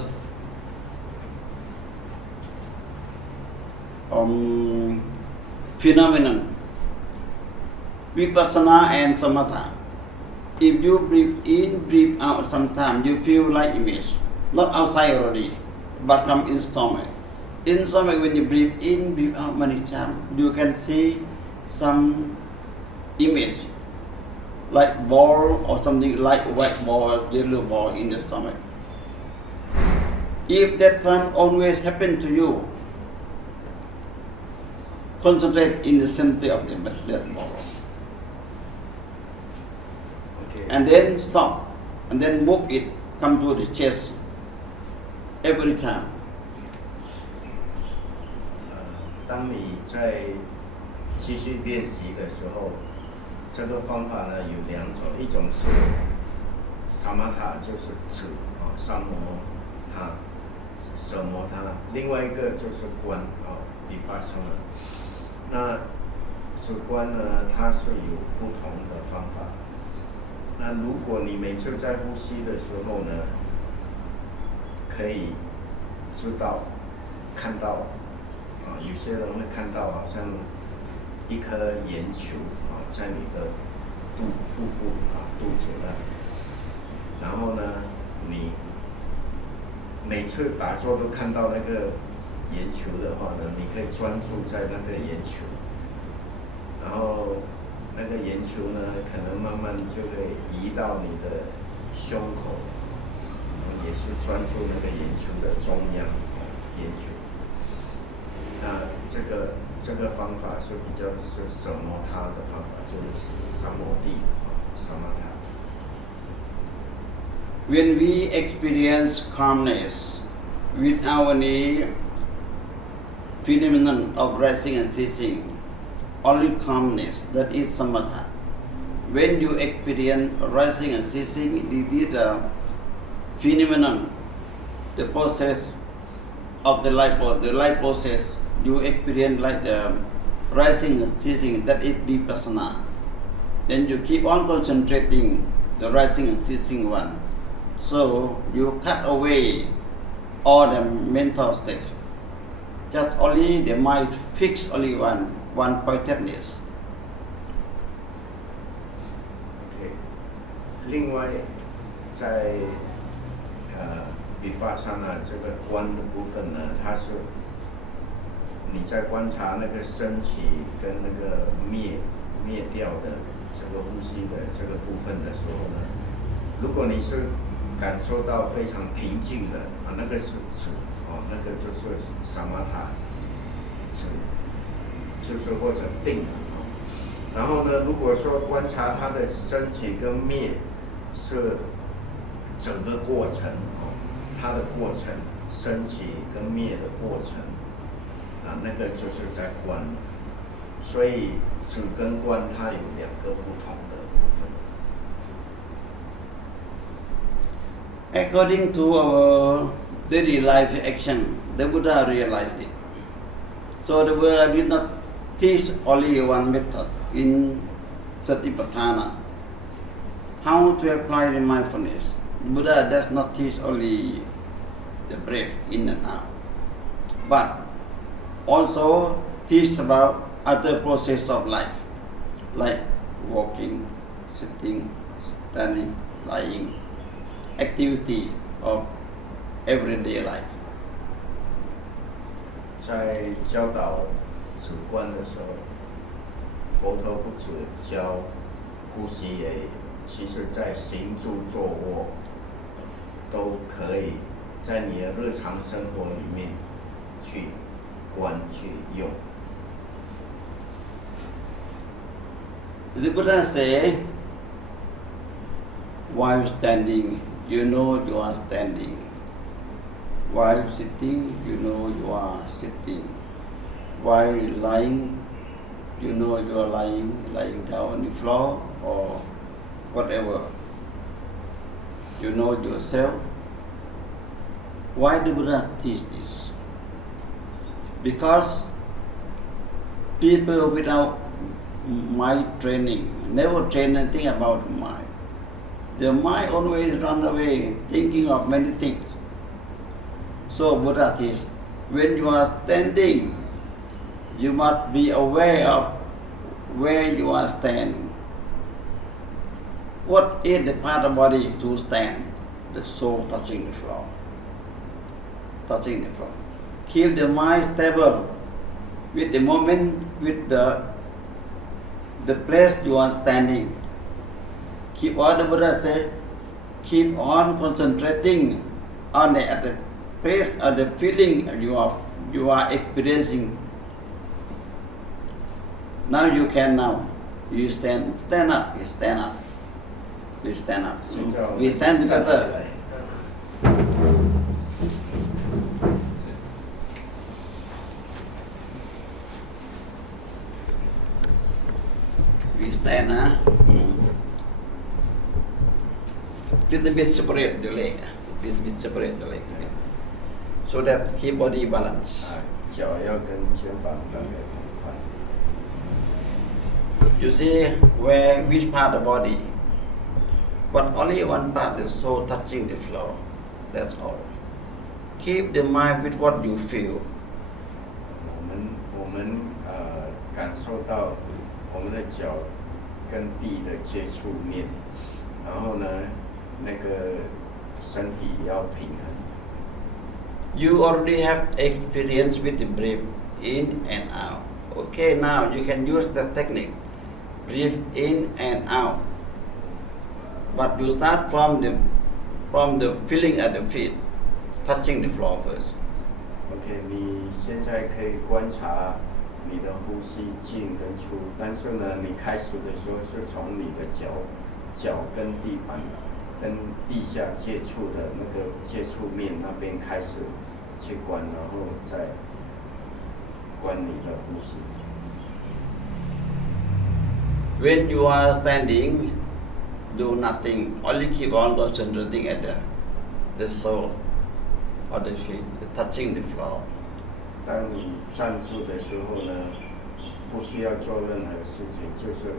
phenomenon, Vipassana and Samatha. If you breathe in, breathe out, sometimes you feel like image, not outside already, but come in stomach. In stomach, when you breathe in, breathe out many times, you can see some image, like ball or something like white ball, yellow ball in the stomach. If that one always happen to you, concentrate in the center of the blood ball. Okay. And then stop, and then move it, come to the chest every time. 当你在继续练习的时候，这个方法呢有两种，一种是 samatha， 就是止三摩他，舍摩他；另外一个就是观vipassana。那止观呢，它是有不同的方法。那如果你每次在呼吸的时候呢，可以知道、看到。有些人会看到好像一颗圆球在你的腹部肚子那里，然后呢，你每次打坐都看到那个圆球的话呢，你可以专注在那个圆球，然后那个圆球呢，可能慢慢就会移到你的胸口，也是专注那个圆球的中央，圆球。那这个方法是比较是舍摩他的方法，就是三摩地，samatha。When we experience calmness without any phenomenon of rising and ceasing, only calmness, that is samatha. When you experience rising and ceasing, this is the phenomenon, the process of the life process. You experience like the rising and ceasing, that is vipassana. Then you keep on concentrating the rising and ceasing one. So you cut away all the mental states. Just only the mind fix only one pointedness. OK， 另外在Vipassana 这个观的部分呢，它是你在观察那个升起跟那个灭掉的这个呼吸的这个部分的时候呢，如果你是感受到非常平静的那个是止那个就是Samatha止，就是或者定然后呢，如果说观察它的升起跟灭是整个过程它的过程，升起跟灭的过程那个就是在观。所以止跟观它有两个不同的部分。According to our daily life action, the Buddha realized it. So the Buddha did not teach only one method in Satipatthana. How to apply the mindfulness. The Buddha does not teach only the breath in and out, but also teach about other process of life, like walking, sitting, standing, lying, activity of everyday life. 在教导止观的时候，佛陀不只教呼吸而已，其实在行住坐卧都可以在你的日常生活里面去观去用。The Buddha say, while standing, you know you are standing. While sitting, you know you are sitting. While lying, you know you are lying down on the floor or whatever. You know yourself. Why the Buddha teach this? Because people without mind training never train anything about mind. The mind always run away thinking of many things. So Buddha teach, when you are standing, you must be aware of where you are standing. What is the part of the body to stand? The soul touching the floor. Touching the floor. Keep the mind stable with the moment, with the place you are standing. Keep on, the Buddha said, keep on concentrating on the place or the feeling you are experiencing. Now you can you stand up, you stand up. We stand up. We stand together. We stand, little bit separate the leg, little bit separate the leg, so that keep body balance. 脚要跟肩膀大概同宽。You see which part of the body, but only one part, the soul touching the floor. That's all. Keep the mind with what you feel. 我们感受到我们的脚跟地的接触面，然后呢，那个身体要平衡。You already have experience with the breath in and out. Okay, now you can use the technique. Breathe in and out. But you start from the feeling at the feet, touching the floor first. OK， 你现在可以观察你的呼吸进跟出，但是呢，你开始的时候是从你的脚跟地板跟地下接触的那个接触面那边开始去观，然后再观你的呼吸。When you are standing, do nothing. Only keep on concentrating at the sole of the feet, touching the floor. 当你站住的时候呢，不需要做任何事情，就是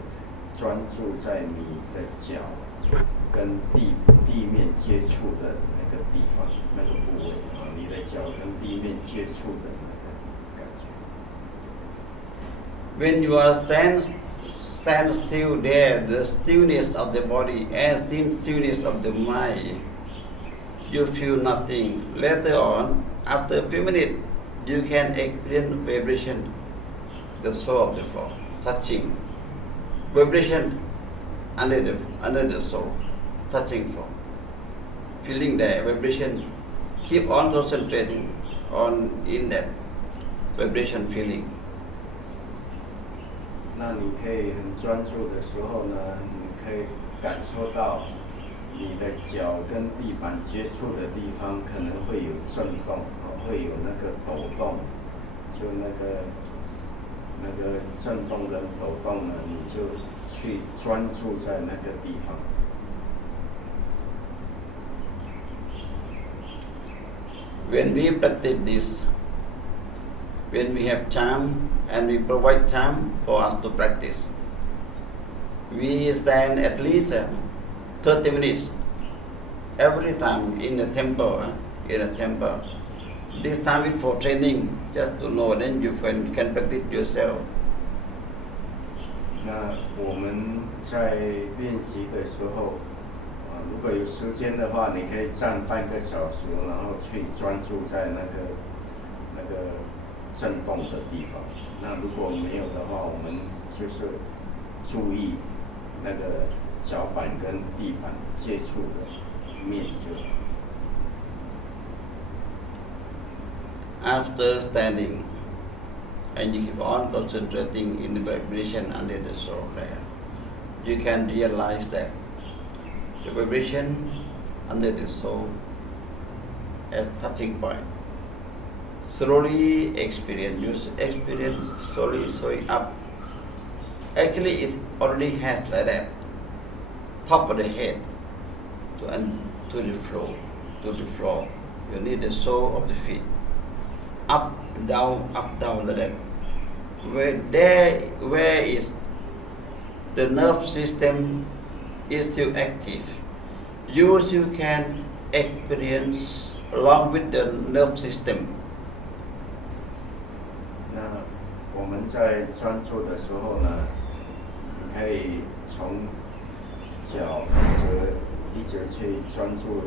专注在你的脚跟地面接触的那个地方，那个部位啊，你的脚跟地面接触的那个感觉。When you are stand still there, the stillness of the body and the stillness of the mind, you feel nothing. Later on, after a few minutes, you can experience vibration, the soul of the floor, touching. Vibration under the soul, touching floor. Feeling the vibration, keep on concentrating on in that vibration feeling. 那你可以很专注的时候呢，你可以感受到你的脚跟地板接触的地方可能会有震动，会有那个抖动，就那个震动跟抖动呢，你就去专注在那个地方。When we practice this, when we have time and we provide time for us to practice, we stand at least 30 minutes every time in the temple. This time is for training, just to know, then you can practice yourself. 那我们在练习的时候，如果有时间的话，你可以站半个小时，然后去专注在那个震动的地方。那如果没有的话，我们就是注意那个脚板跟地板接触的面就好。After standing, and you keep on concentrating in the vibration under the soul there, you can realize that the vibration under the soul at touching point. Slowly experience slowly showing up. Actually, it already has like that. Top of the head to the floor. You need the sole of the feet. Up, down, like that. Where is the nerve system is still active. You can experience along with the nerve system. 那我们在专注的时候呢，你可以从脚一直去专注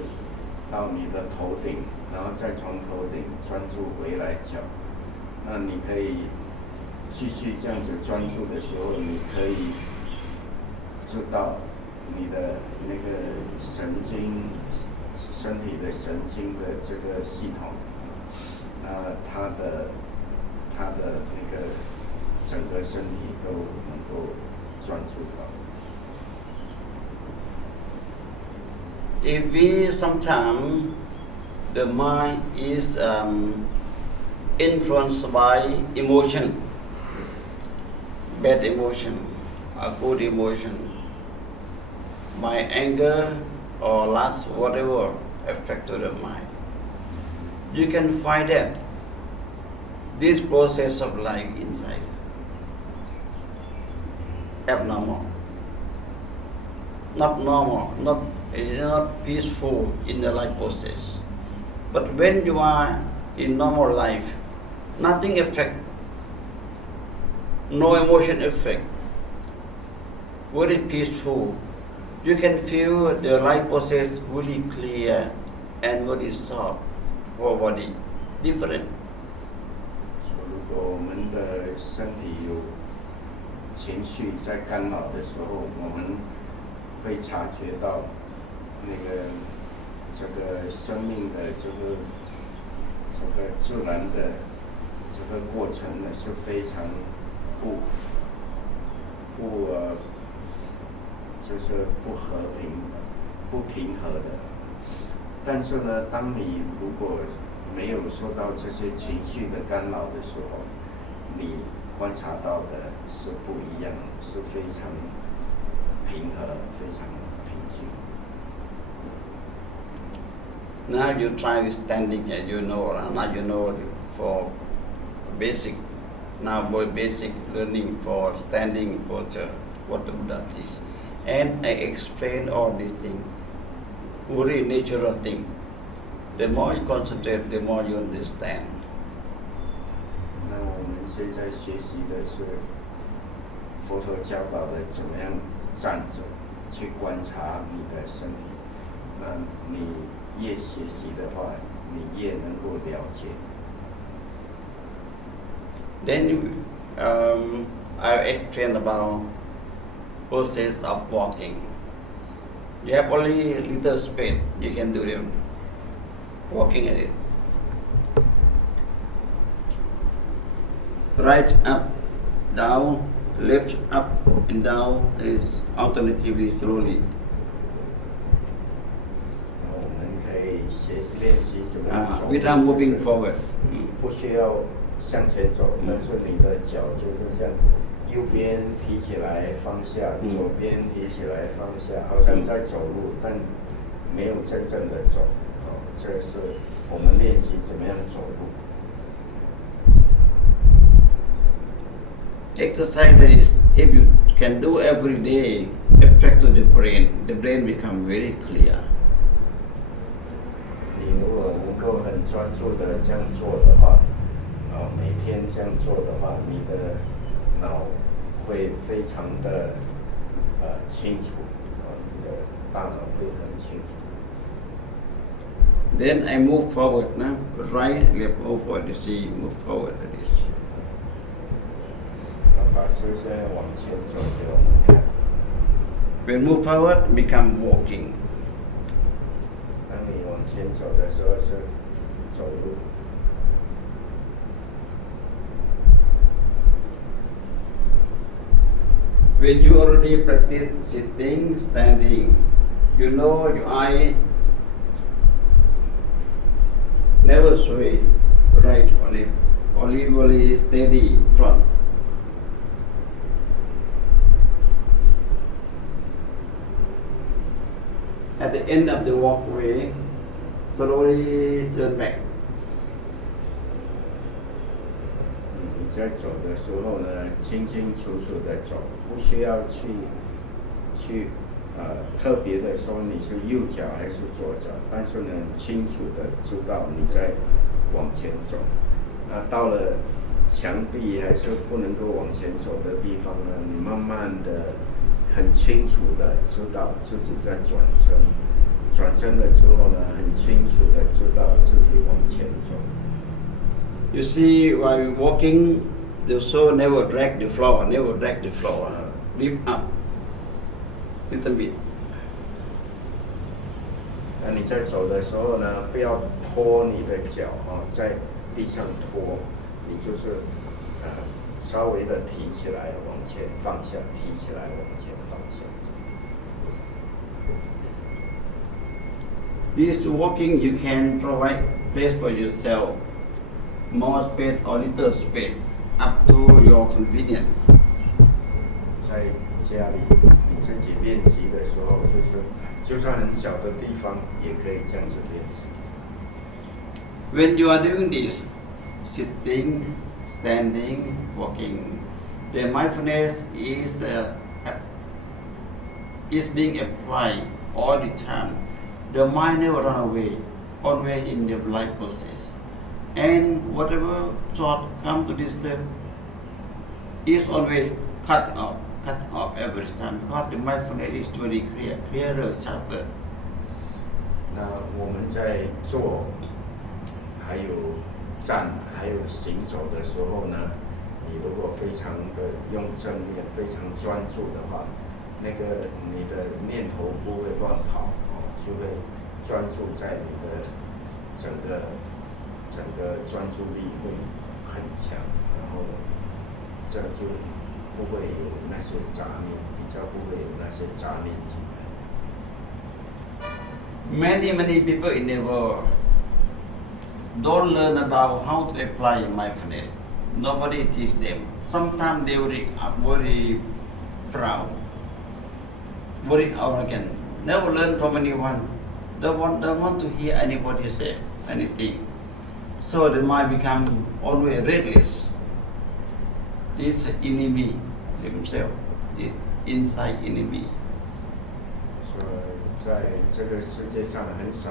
到你的头顶，然后再从头顶专注回来脚。那你可以继续这样子专注的时候，你可以知道你的那个神经、身体的神经的这个系统，它的那个整个身体都能够专注到。If we sometimes the mind is influenced by emotion, bad emotion, or good emotion, by anger or lust, whatever affect to the mind, you can find that this process of life inside abnormal, not normal, it is not peaceful in the life process. But when you are in normal life, nothing affect, no emotion affect, very peaceful. You can feel the life process really clear and very soft, whole body, different. 如果我们的身体有情绪在干扰的时候，我们会察觉到这个生命的这个自然的这个过程呢是非常就是不和平、不平和的。但是呢，当你如果没有受到这些情绪的干扰的时候，你观察到的是不一样，是非常平和、非常平静。Now you try standing, as you know, now you know for basic, now for basic learning for standing posture, what the Buddha teaches. And I explain all these things, very natural thing. The more you concentrate, the more you understand. 那我们现在学习的是佛陀教导的怎么样站着去观察你的身体。那你越学习的话，你越能够了解。Then I explain about process of walking. You have only little space, you can do it. Walking at it. Right up, down, left up and down is alternatively slowly. 我们可以练习怎么样走。Without moving forward. 不需要向前走，但是你的脚就是这样，右边提起来放下，左边提起来放下，好像在走路，但没有真正的走。这是我们练习怎么样走路。Exercise is, if you can do every day, affect to the brain become very clear. 你如果能够很专注的这样做的话，每天这样做的话，你的脑会非常的清楚，你的大脑会很清楚。Then I move forward, no? Right, left, move forward, you see, move forward, like this. 法师现在往前走给我们看。When move forward, become walking. 当你往前走的时候是走路。When you already practice sitting, standing, you know your eye never sway right or left, only steady front. At the end of the walkway, slowly turn back. 你在走的时候呢，清清楚楚的走，不需要去特别的说你是右脚还是左脚，但是呢，清楚的知道你在往前走。那到了墙壁还是不能够往前走的地方呢，你慢慢的、很清楚的知道自己在转身，转身了之后呢，很清楚的知道自己往前走。You see, while walking, the soul never drag the floor, lift up, little bit. 那你在走的时候呢，不要拖你的脚在地上拖，你就是稍微的提起来往前放下，提起来往前放下。This walking, you can provide place for yourself, more space or little space, up to your convenience. 在家里你自己练习的时候，就算很小的地方，也可以这样子练习。When you are doing this, sitting, standing, walking, the mindfulness is being applied all the time. The mind never run away, always in the life process. And whatever thought come to disturb is always cut off every time, because the mindfulness is very clearer, sharper. 那我们在做，还有站，还有行走的时候呢，你如果非常的用正念，非常专注的话，那个你的念头不会乱跑，就会专注在你的整个专注力会很强，然后这就不会有那些杂念，比较不会有那些杂念进来。Many people in the world don't learn about how to apply mindfulness. Nobody teach them. Sometimes they are very proud, very arrogant. Never learn from anyone. Don't want to hear anybody say anything. So the mind become always restless. This enemy themselves, the inside enemy. 在这个世界上很少，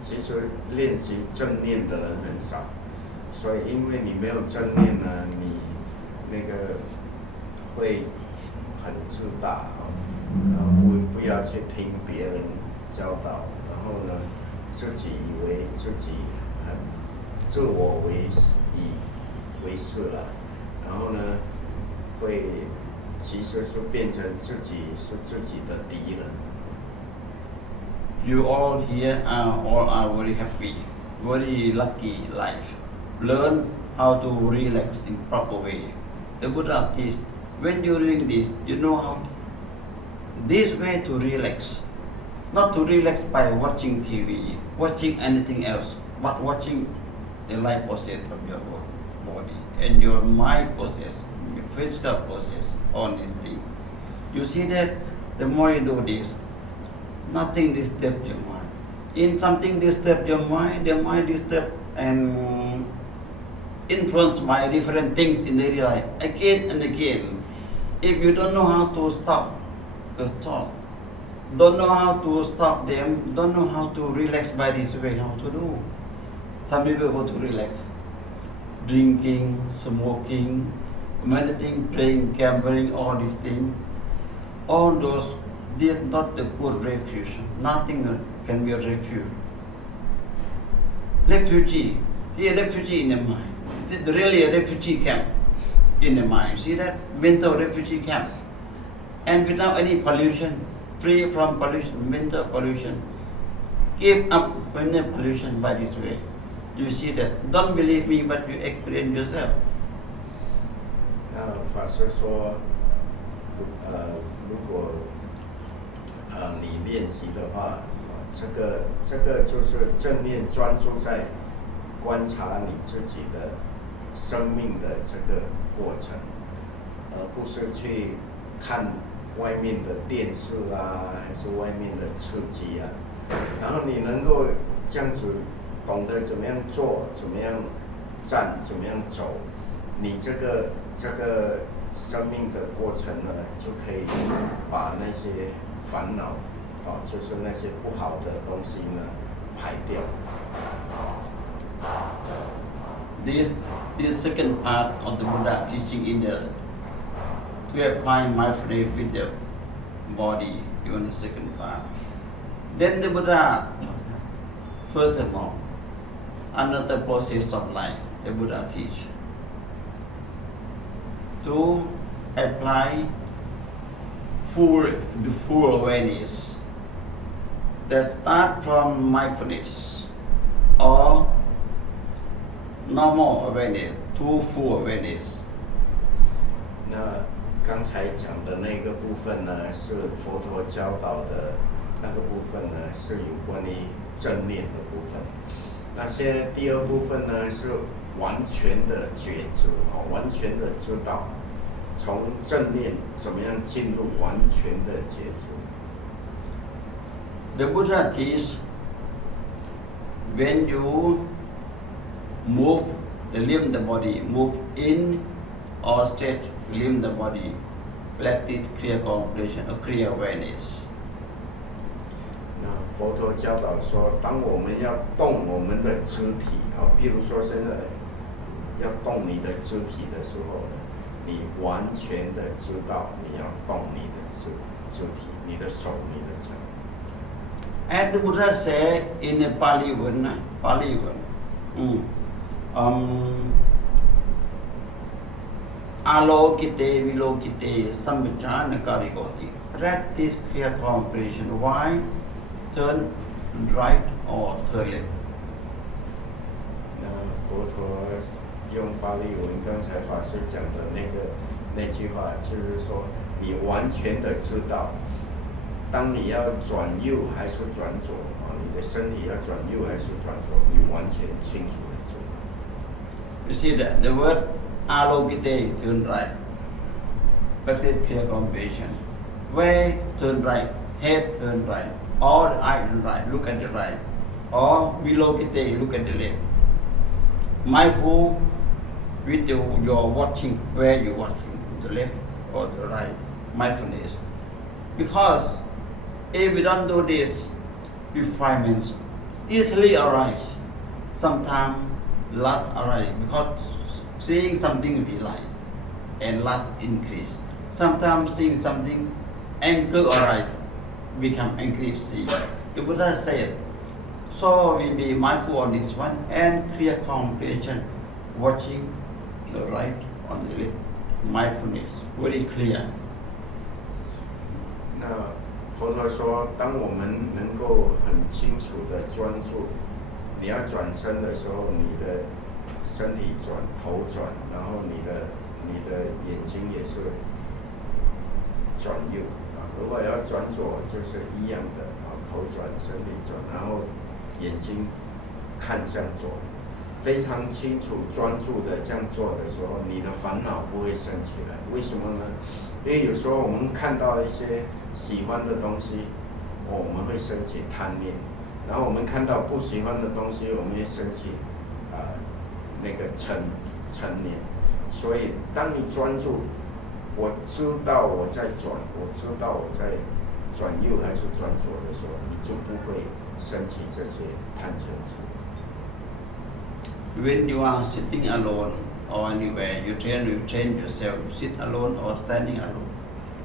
其实练习正念的人很少，所以因为你没有正念呢，你那个会很自大不要去听别人教导，然后呢，自己以为自己很自我为是了，然后呢，会其实是变成自己是自己的敌人。You all here are very happy, very lucky life. Learn how to relax in proper way. The Buddha teach, when you're doing this, you know how this way to relax. Not to relax by watching TV, watching anything else, but watching the life process of your body and your mind process, your physical process, all these things. You see that the more you do this, nothing disturbs your mind. In something disturbs your mind, the mind disturbed and influenced by different things in daily life again and again. If you don't know how to stop the thought, don't know how to stop them, don't know how to relax by this way, how to do. Some people go to relax, drinking, smoking, meditating, praying, gambling, all these things. All those, they are not the good refuge. Nothing can be a refuge. Refugee, he a refugee in the mind. It's really a refugee camp in the mind. See that? Mental refugee camp. And without any pollution, free from pollution, mental pollution. Give up mental pollution by this way. You see that? Don't believe me, but you experience yourself. 法师说，如果你练习的话，这个就是正念专注在观察你自己的生命的这个过程，而不是去看外面的电视啊，还是外面的刺激啊。然后你能够这样子懂得怎么样做，怎么样站，怎么样走，你这个生命的过程呢，就可以把那些烦恼，就是那些不好的东西呢排掉。This second part of the Buddha teaching in the to apply mindfulness with the body, even the second part. Then the Buddha, first of all, another process of life the Buddha teach. To apply full awareness that start from mindfulness or normal awareness to full awareness. 那刚才讲的那个部分呢，是佛陀教导的那个部分呢，是有关于正念的部分。那现在第二部分呢，是完全的觉知，完全的知道，从正念怎么样进入完全的觉知。The Buddha teach when you move the limb the body, move in or stretch limb the body, practice clear contemplation or clear awareness. 那佛陀教导说，当我们要动我们的肢体，譬如说现在要动你的肢体的时候，你完全的知道你要动你的肢体，你的手，你的脚。As the Buddha said in the Pali word, Alokite vilokite sambhajana karikoti. Practice clear contemplation. Why? Turn right or turn left. 那佛陀用巴利文，刚才法师讲的那句话，就是说，你完全的知道，当你要转右还是转左，你的身体要转右还是转左，你完全清楚的知道。You see that the word alokite turn right. Practice clear contemplation. Way turn right, head turn right, or eye turn right. Look at the right, or vilokite look at the left. Mindful with your watching, where you watching, the left or the right, mindfulness. Because If we don't do this, defilements easily arise. Sometimes lust arise because seeing something we like and lust increase. Sometimes seeing something, anger arise, become angry see. The Buddha said, so we be mindful on this one and clear comprehension, watching the right on the left. Mindfulness, very clear. 那佛陀说，当我们能够很清楚的专注，你要转身的时候，你的身体转，头转，然后你的眼睛也是转右啊。如果要转左，就是一样的啊，头转，身体转，然后眼睛看向左，非常清楚专注的这样做的时候，你的烦恼不会升起来。为什么呢？因为有时候我们看到一些喜欢的东西，我们会升起贪念，然后我们看到不喜欢的东西，我们也升起那个嗔念。所以当你专注，我知道我在转，我知道我在转右还是转左的时候，你就不会升起这些贪嗔痴。When you are sitting alone or anywhere, you train yourself. You sit alone or standing alone.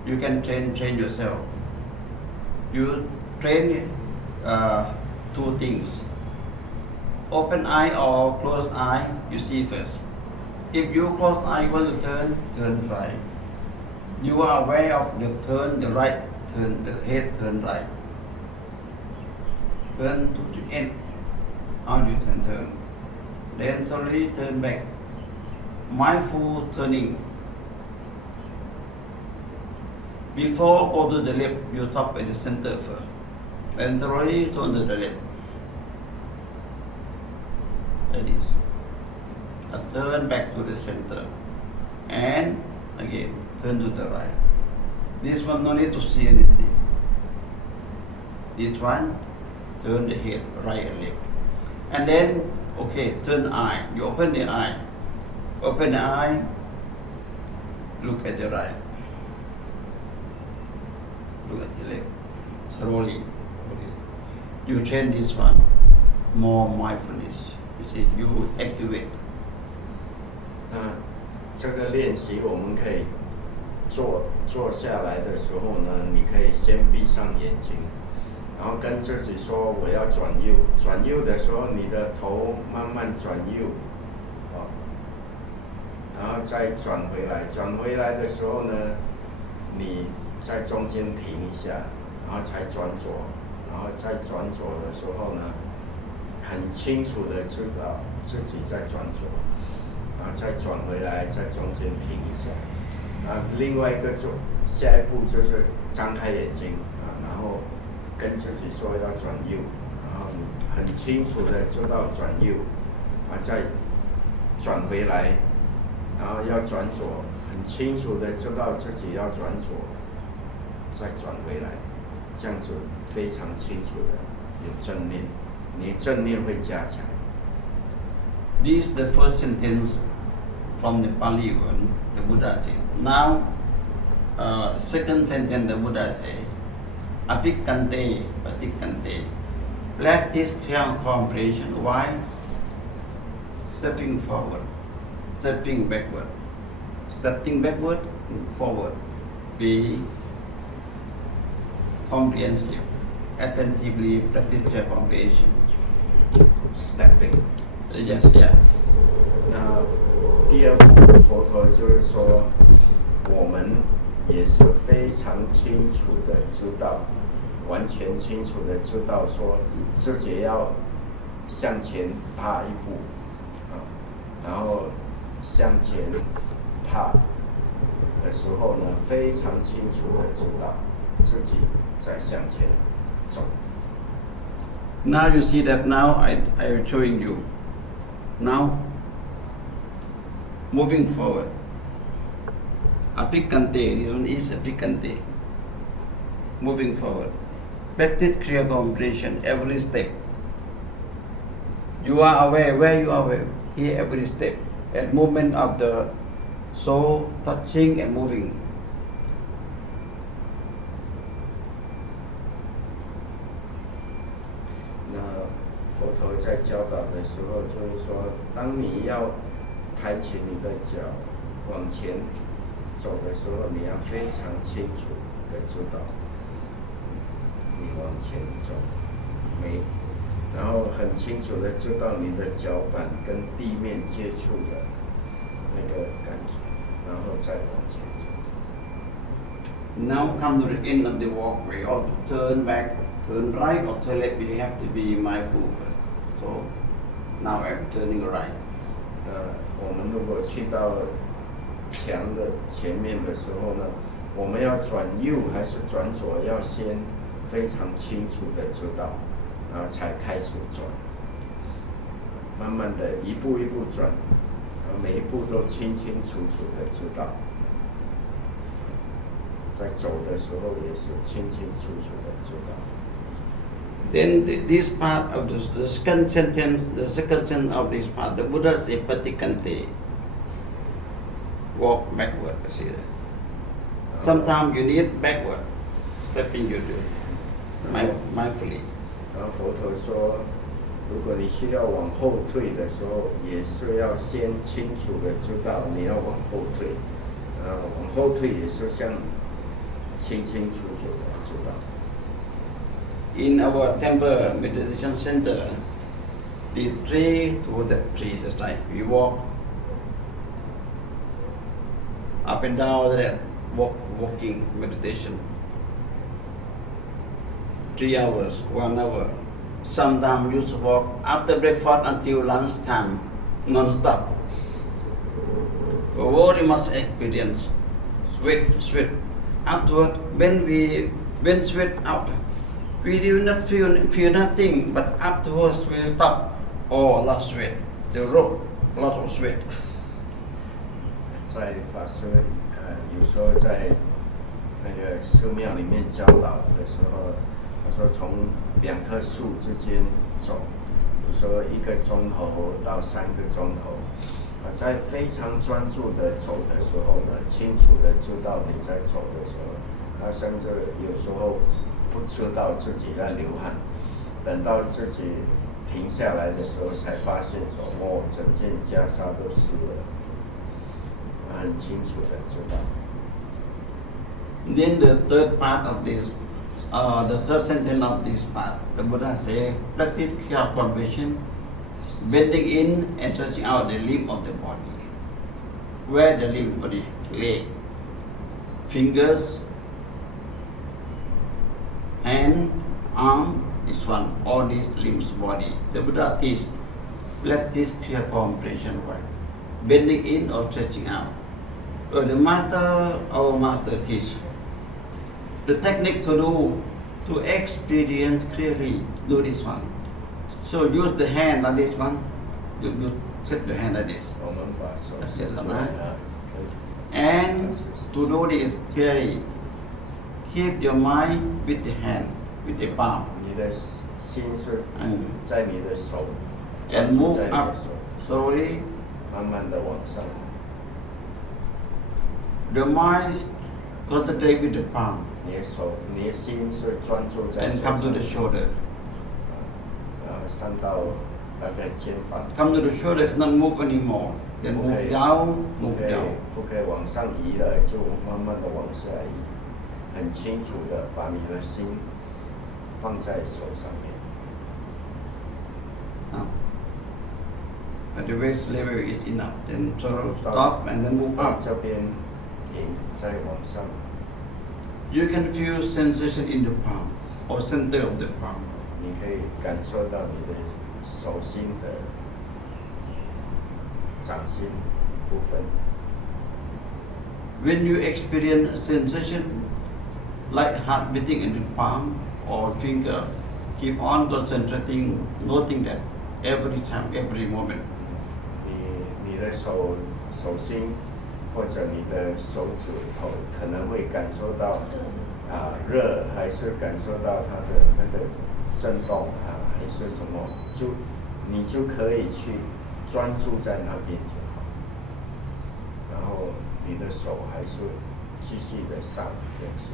You can train yourself. You train two things. Open eye or closed eye, you see first. If you close eye, want to turn right. You are aware of the turn the right, turn the head, turn right. Turn to the end. How you turn? Then slowly turn back. Mindful turning. Before go to the left, you stop at the center first. Then slowly turn to the left. That is. Turn back to the center. And again, turn to the right. This one no need to see anything. This one, turn the head right and left. And then, okay, turn eye. You open the eye. Open the eye. Look at the right. Look at the left. Slowly. You train this one. More mindfulness. You see, you activate. 那这个练习我们可以坐下来的时候呢，你可以先闭上眼睛，然后跟自己说我要转右。转右的时候，你的头慢慢转右，然后再转回来。转回来的时候呢，你在中间停一下，然后才转左。然后在转左的时候呢，很清楚的知道自己在转左。然后再转回来，在中间停一下。另外一个下一步就是张开眼睛然后跟自己说要转右，然后很清楚的知道转右，再转回来，然后要转左，很清楚的知道自己要转左，再转回来，这样子非常清楚的有正念，你正念会加强。This is the first sentence from the Pali one, the Buddha said. Now, second sentence the Buddha said, Apikante, patikante. Practice clear comprehension. Why? Stepping forward, stepping backward. Stepping backward, forward. Be comprehensive. Attentively practice clear comprehension. Stepping. Yes, yeah. 那第二步，佛陀就是说，我们也是非常清楚的知道，完全清楚的知道说自己要向前踏一步，然后向前踏的时候呢，非常清楚的知道自己在向前走。Now you see that now I am showing you. Now, moving forward. Apikante, this one is apikante. Moving forward. Practice clear comprehension every step. You are aware where you are aware. Here every step. At movement of the soul touching and moving. 在教导的时候，就是说，当你要抬起你的脚往前走的时候，你要非常清楚的知道你往前走然后很清楚的知道你的脚板跟地面接触的那个感觉，然后再往前走。Now come to the end of the walkway, or to turn back, turn right or turn left, we have to be mindful first. So now I'm turning right. 我们如果去到墙的前面的时候呢，我们要转右还是转左，要先非常清楚的知道，然后才开始转，慢慢的一步一步转，每一步都清清楚楚的知道，在走的时候也是清清楚楚的知道。Then this part of the second sentence of this part, the Buddha says patikante, walk backward. Sometimes you need backward, stepping you do mindfully. 然后佛陀说，如果你需要往后退的时候，也是要先清楚的知道你要往后退，往后退也是像清清楚楚的知道。In our temple meditation center, the tree to the tree, the side, we walk up and down that walking meditation. 3 hours, 1 hour. Sometimes we used to walk after breakfast until lunchtime, non-stop. Very much experience, sweat. Afterward, when sweat out, we do not feel nothing, but afterwards we stop. Oh, lot of sweat. The road, lot of sweat. 在法师有时候在那个寺庙里面教导的时候，他说从2棵树之间走，有时候1个钟头到3个钟头，在非常专注的走的时候呢，清楚的知道你在走的时候，他甚至有时候不知道自己在流汗，等到自己停下来的时候才发现说，整件袈裟都湿了，很清楚的知道。Then the third part of this, the third sentence of this part, the Buddha says, practice clear compassion, bending in and stretching out the limb of the body. Where the limb body? Leg, fingers, hand, arm, this one, all these limbs body. The Buddha teaches, practice clear compassion, bending in or stretching out. So the master, our master teach the technique to experience clearly, do this one. So use the hand like this one, you set the hand like this. And to do this clearly, keep your mind with the hand, with the palm. 你的心是在你的手， And move up slowly. 慢慢的往上。The mind concentrate with the palm 你的心是专注在 and 手 come 上 to the shoulder. 然后上到大概肩膀。 Come to the shoulder, cannot move anymore. Then move down, 不 move 可以 down. 不可以往上移了，就慢慢的往下移，很清楚的把你的心放在手上面。Now, at the waist level is enough. Then stop and then move 到 up. 这边停，再往上。You can feel sensation in the palm or center of the palm. 你可以感受到你的手心的掌心部分。 When you experience sensation like heart beating in the palm or finger, keep on concentrating, noting that every time, every moment. 你的手心或者你的手指头可能会感受到热，还是感受到它的那个震动还是什么，你就可以去专注在那边就好，然后你的手还是继续的上跟下。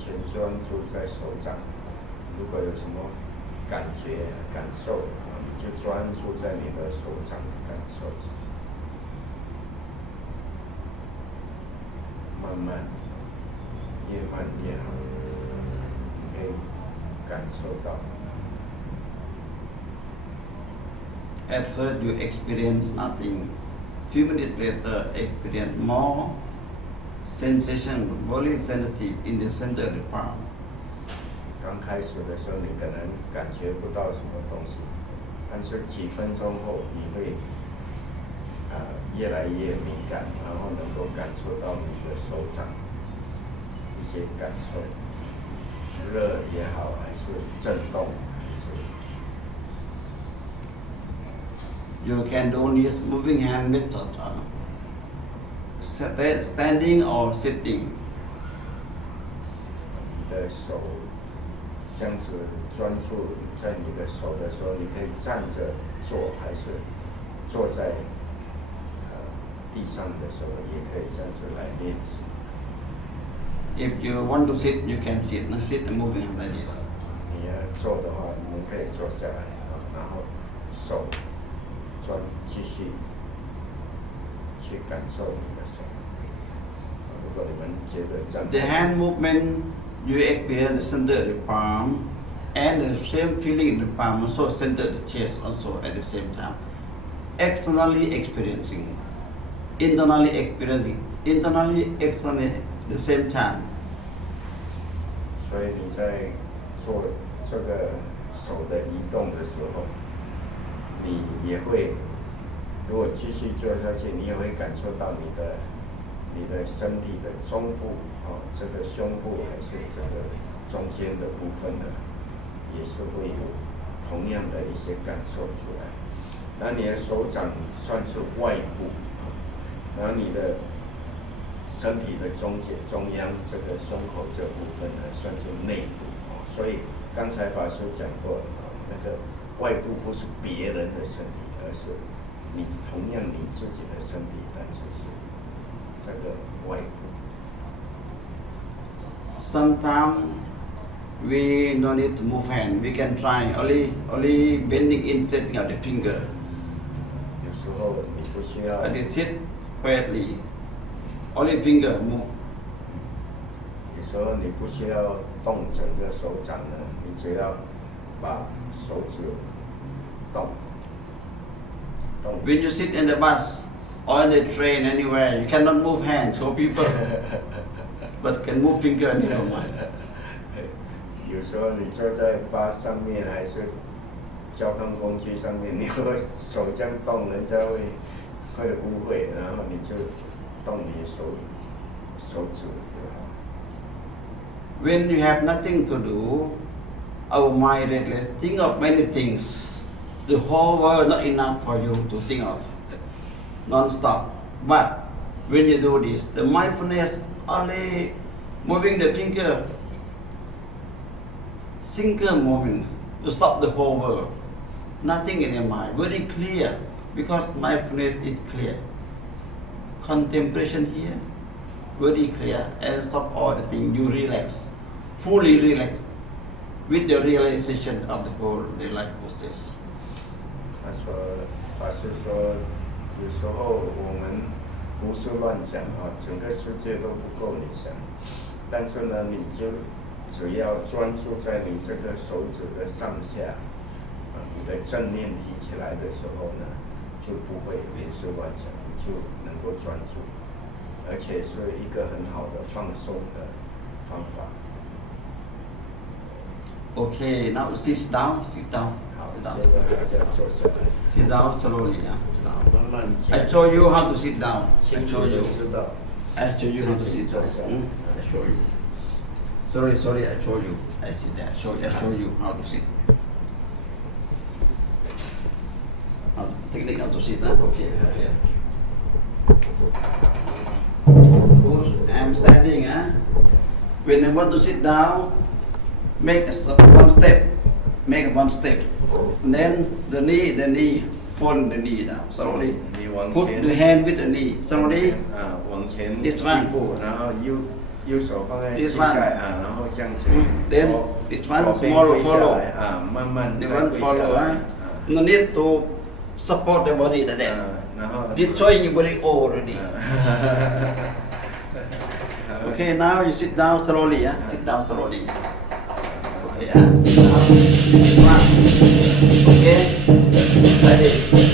全专注在手掌。如果有什么感觉、感受你就专注在你的手掌的感受上，慢慢，越慢越好，你可以感受到。At first you experience nothing. Few minutes later, experience more sensation, very sensitive in the center of the palm. 刚开始的时候，你可能感觉不到什么东西，但是几分钟后，你会越来越敏感，然后能够感受到你的手掌一些感受，热也好，还是震动，还是。You can do this moving hand method, standing or sitting. 你的手这样子专注在你的手的时候，你可以站着做，还是坐在地上的时候，也可以这样子来练习。If you want to sit, you can sit. Sit and moving hand like this. 你要做的话，你们可以坐下来，然后手继续去感受你的手。如果你们觉得这样。The hand movement, you experience the center of the palm, and the same feeling in the palm also center the chest also at the same time. Externally experiencing, internally experiencing, internally, externally at the same time. 所以你在做这个手的移动的时候，你也会，如果继续做下去，你也会感受到你的身体的中部这个胸部还是这个中间的部分呢，也是会有同样的一些感受出来。然后你的手掌算是外部，然后你的身体的中央这个胸口这部分呢，算是内部。所以刚才法师讲过，那个外部不是别人的身体，而是同样你自己的身体，但是是这个外部。Sometimes we no need to move hand. We can try only bending in, setting out the finger. 有时候你不需要。And you sit quietly. Only finger move. 有时候你不需要动整个手掌呢，你只要把手指动。When you sit in the bus or in the train anywhere, you cannot move hand to people, but can move finger and you don't mind. 有时候你坐在巴士上面还是交通工具上面，你会手这样动，人家会误会，然后你就动你的手指。When you have nothing to do, our mind restless, think of many things. The whole world not enough for you to think of, non-stop. But when you do this, the mindfulness only moving the finger, single moment to stop the whole world. Nothing in your mind, very clear, because mindfulness is clear. Contemplation here, very clear, and stop all the things. You relax, fully relax, with the realization of the whole life process. 法师说，有时候我们胡思乱想整个世界都不够你想，但是呢，你就只要专注在你这个手指的上下，你的正念提起来的时候呢，就不会胡思乱想，你就能够专注，而且是一个很好的放松的方法。Okay, now sit down. 好，现在大家坐下来。Sit down slowly. Sit down. 慢慢。I show you how to sit down. I show you. I show you how to sit down. I show you. Sorry, I show you. I sit there. I show you how to sit. Technique how to sit. Okay. Suppose I'm standing. When I want to sit down, make one step. Make one step. And then the knee, fold the knee down. Slowly. Put the hand with the knee. Slowly. 往前 This one. 一步，然后右右手放在 This 膝 one 盖啊，然后这样子， Then 左 this one 左边 small 跪下 follow. 来啊，慢慢 This 再 one 跪下 follow. 来 No need to support the body like 啊 that. 然后 This joint very old already. Okay, now you sit down slowly. Sit down slowly. Okay, sit down. This one. Okay, ready.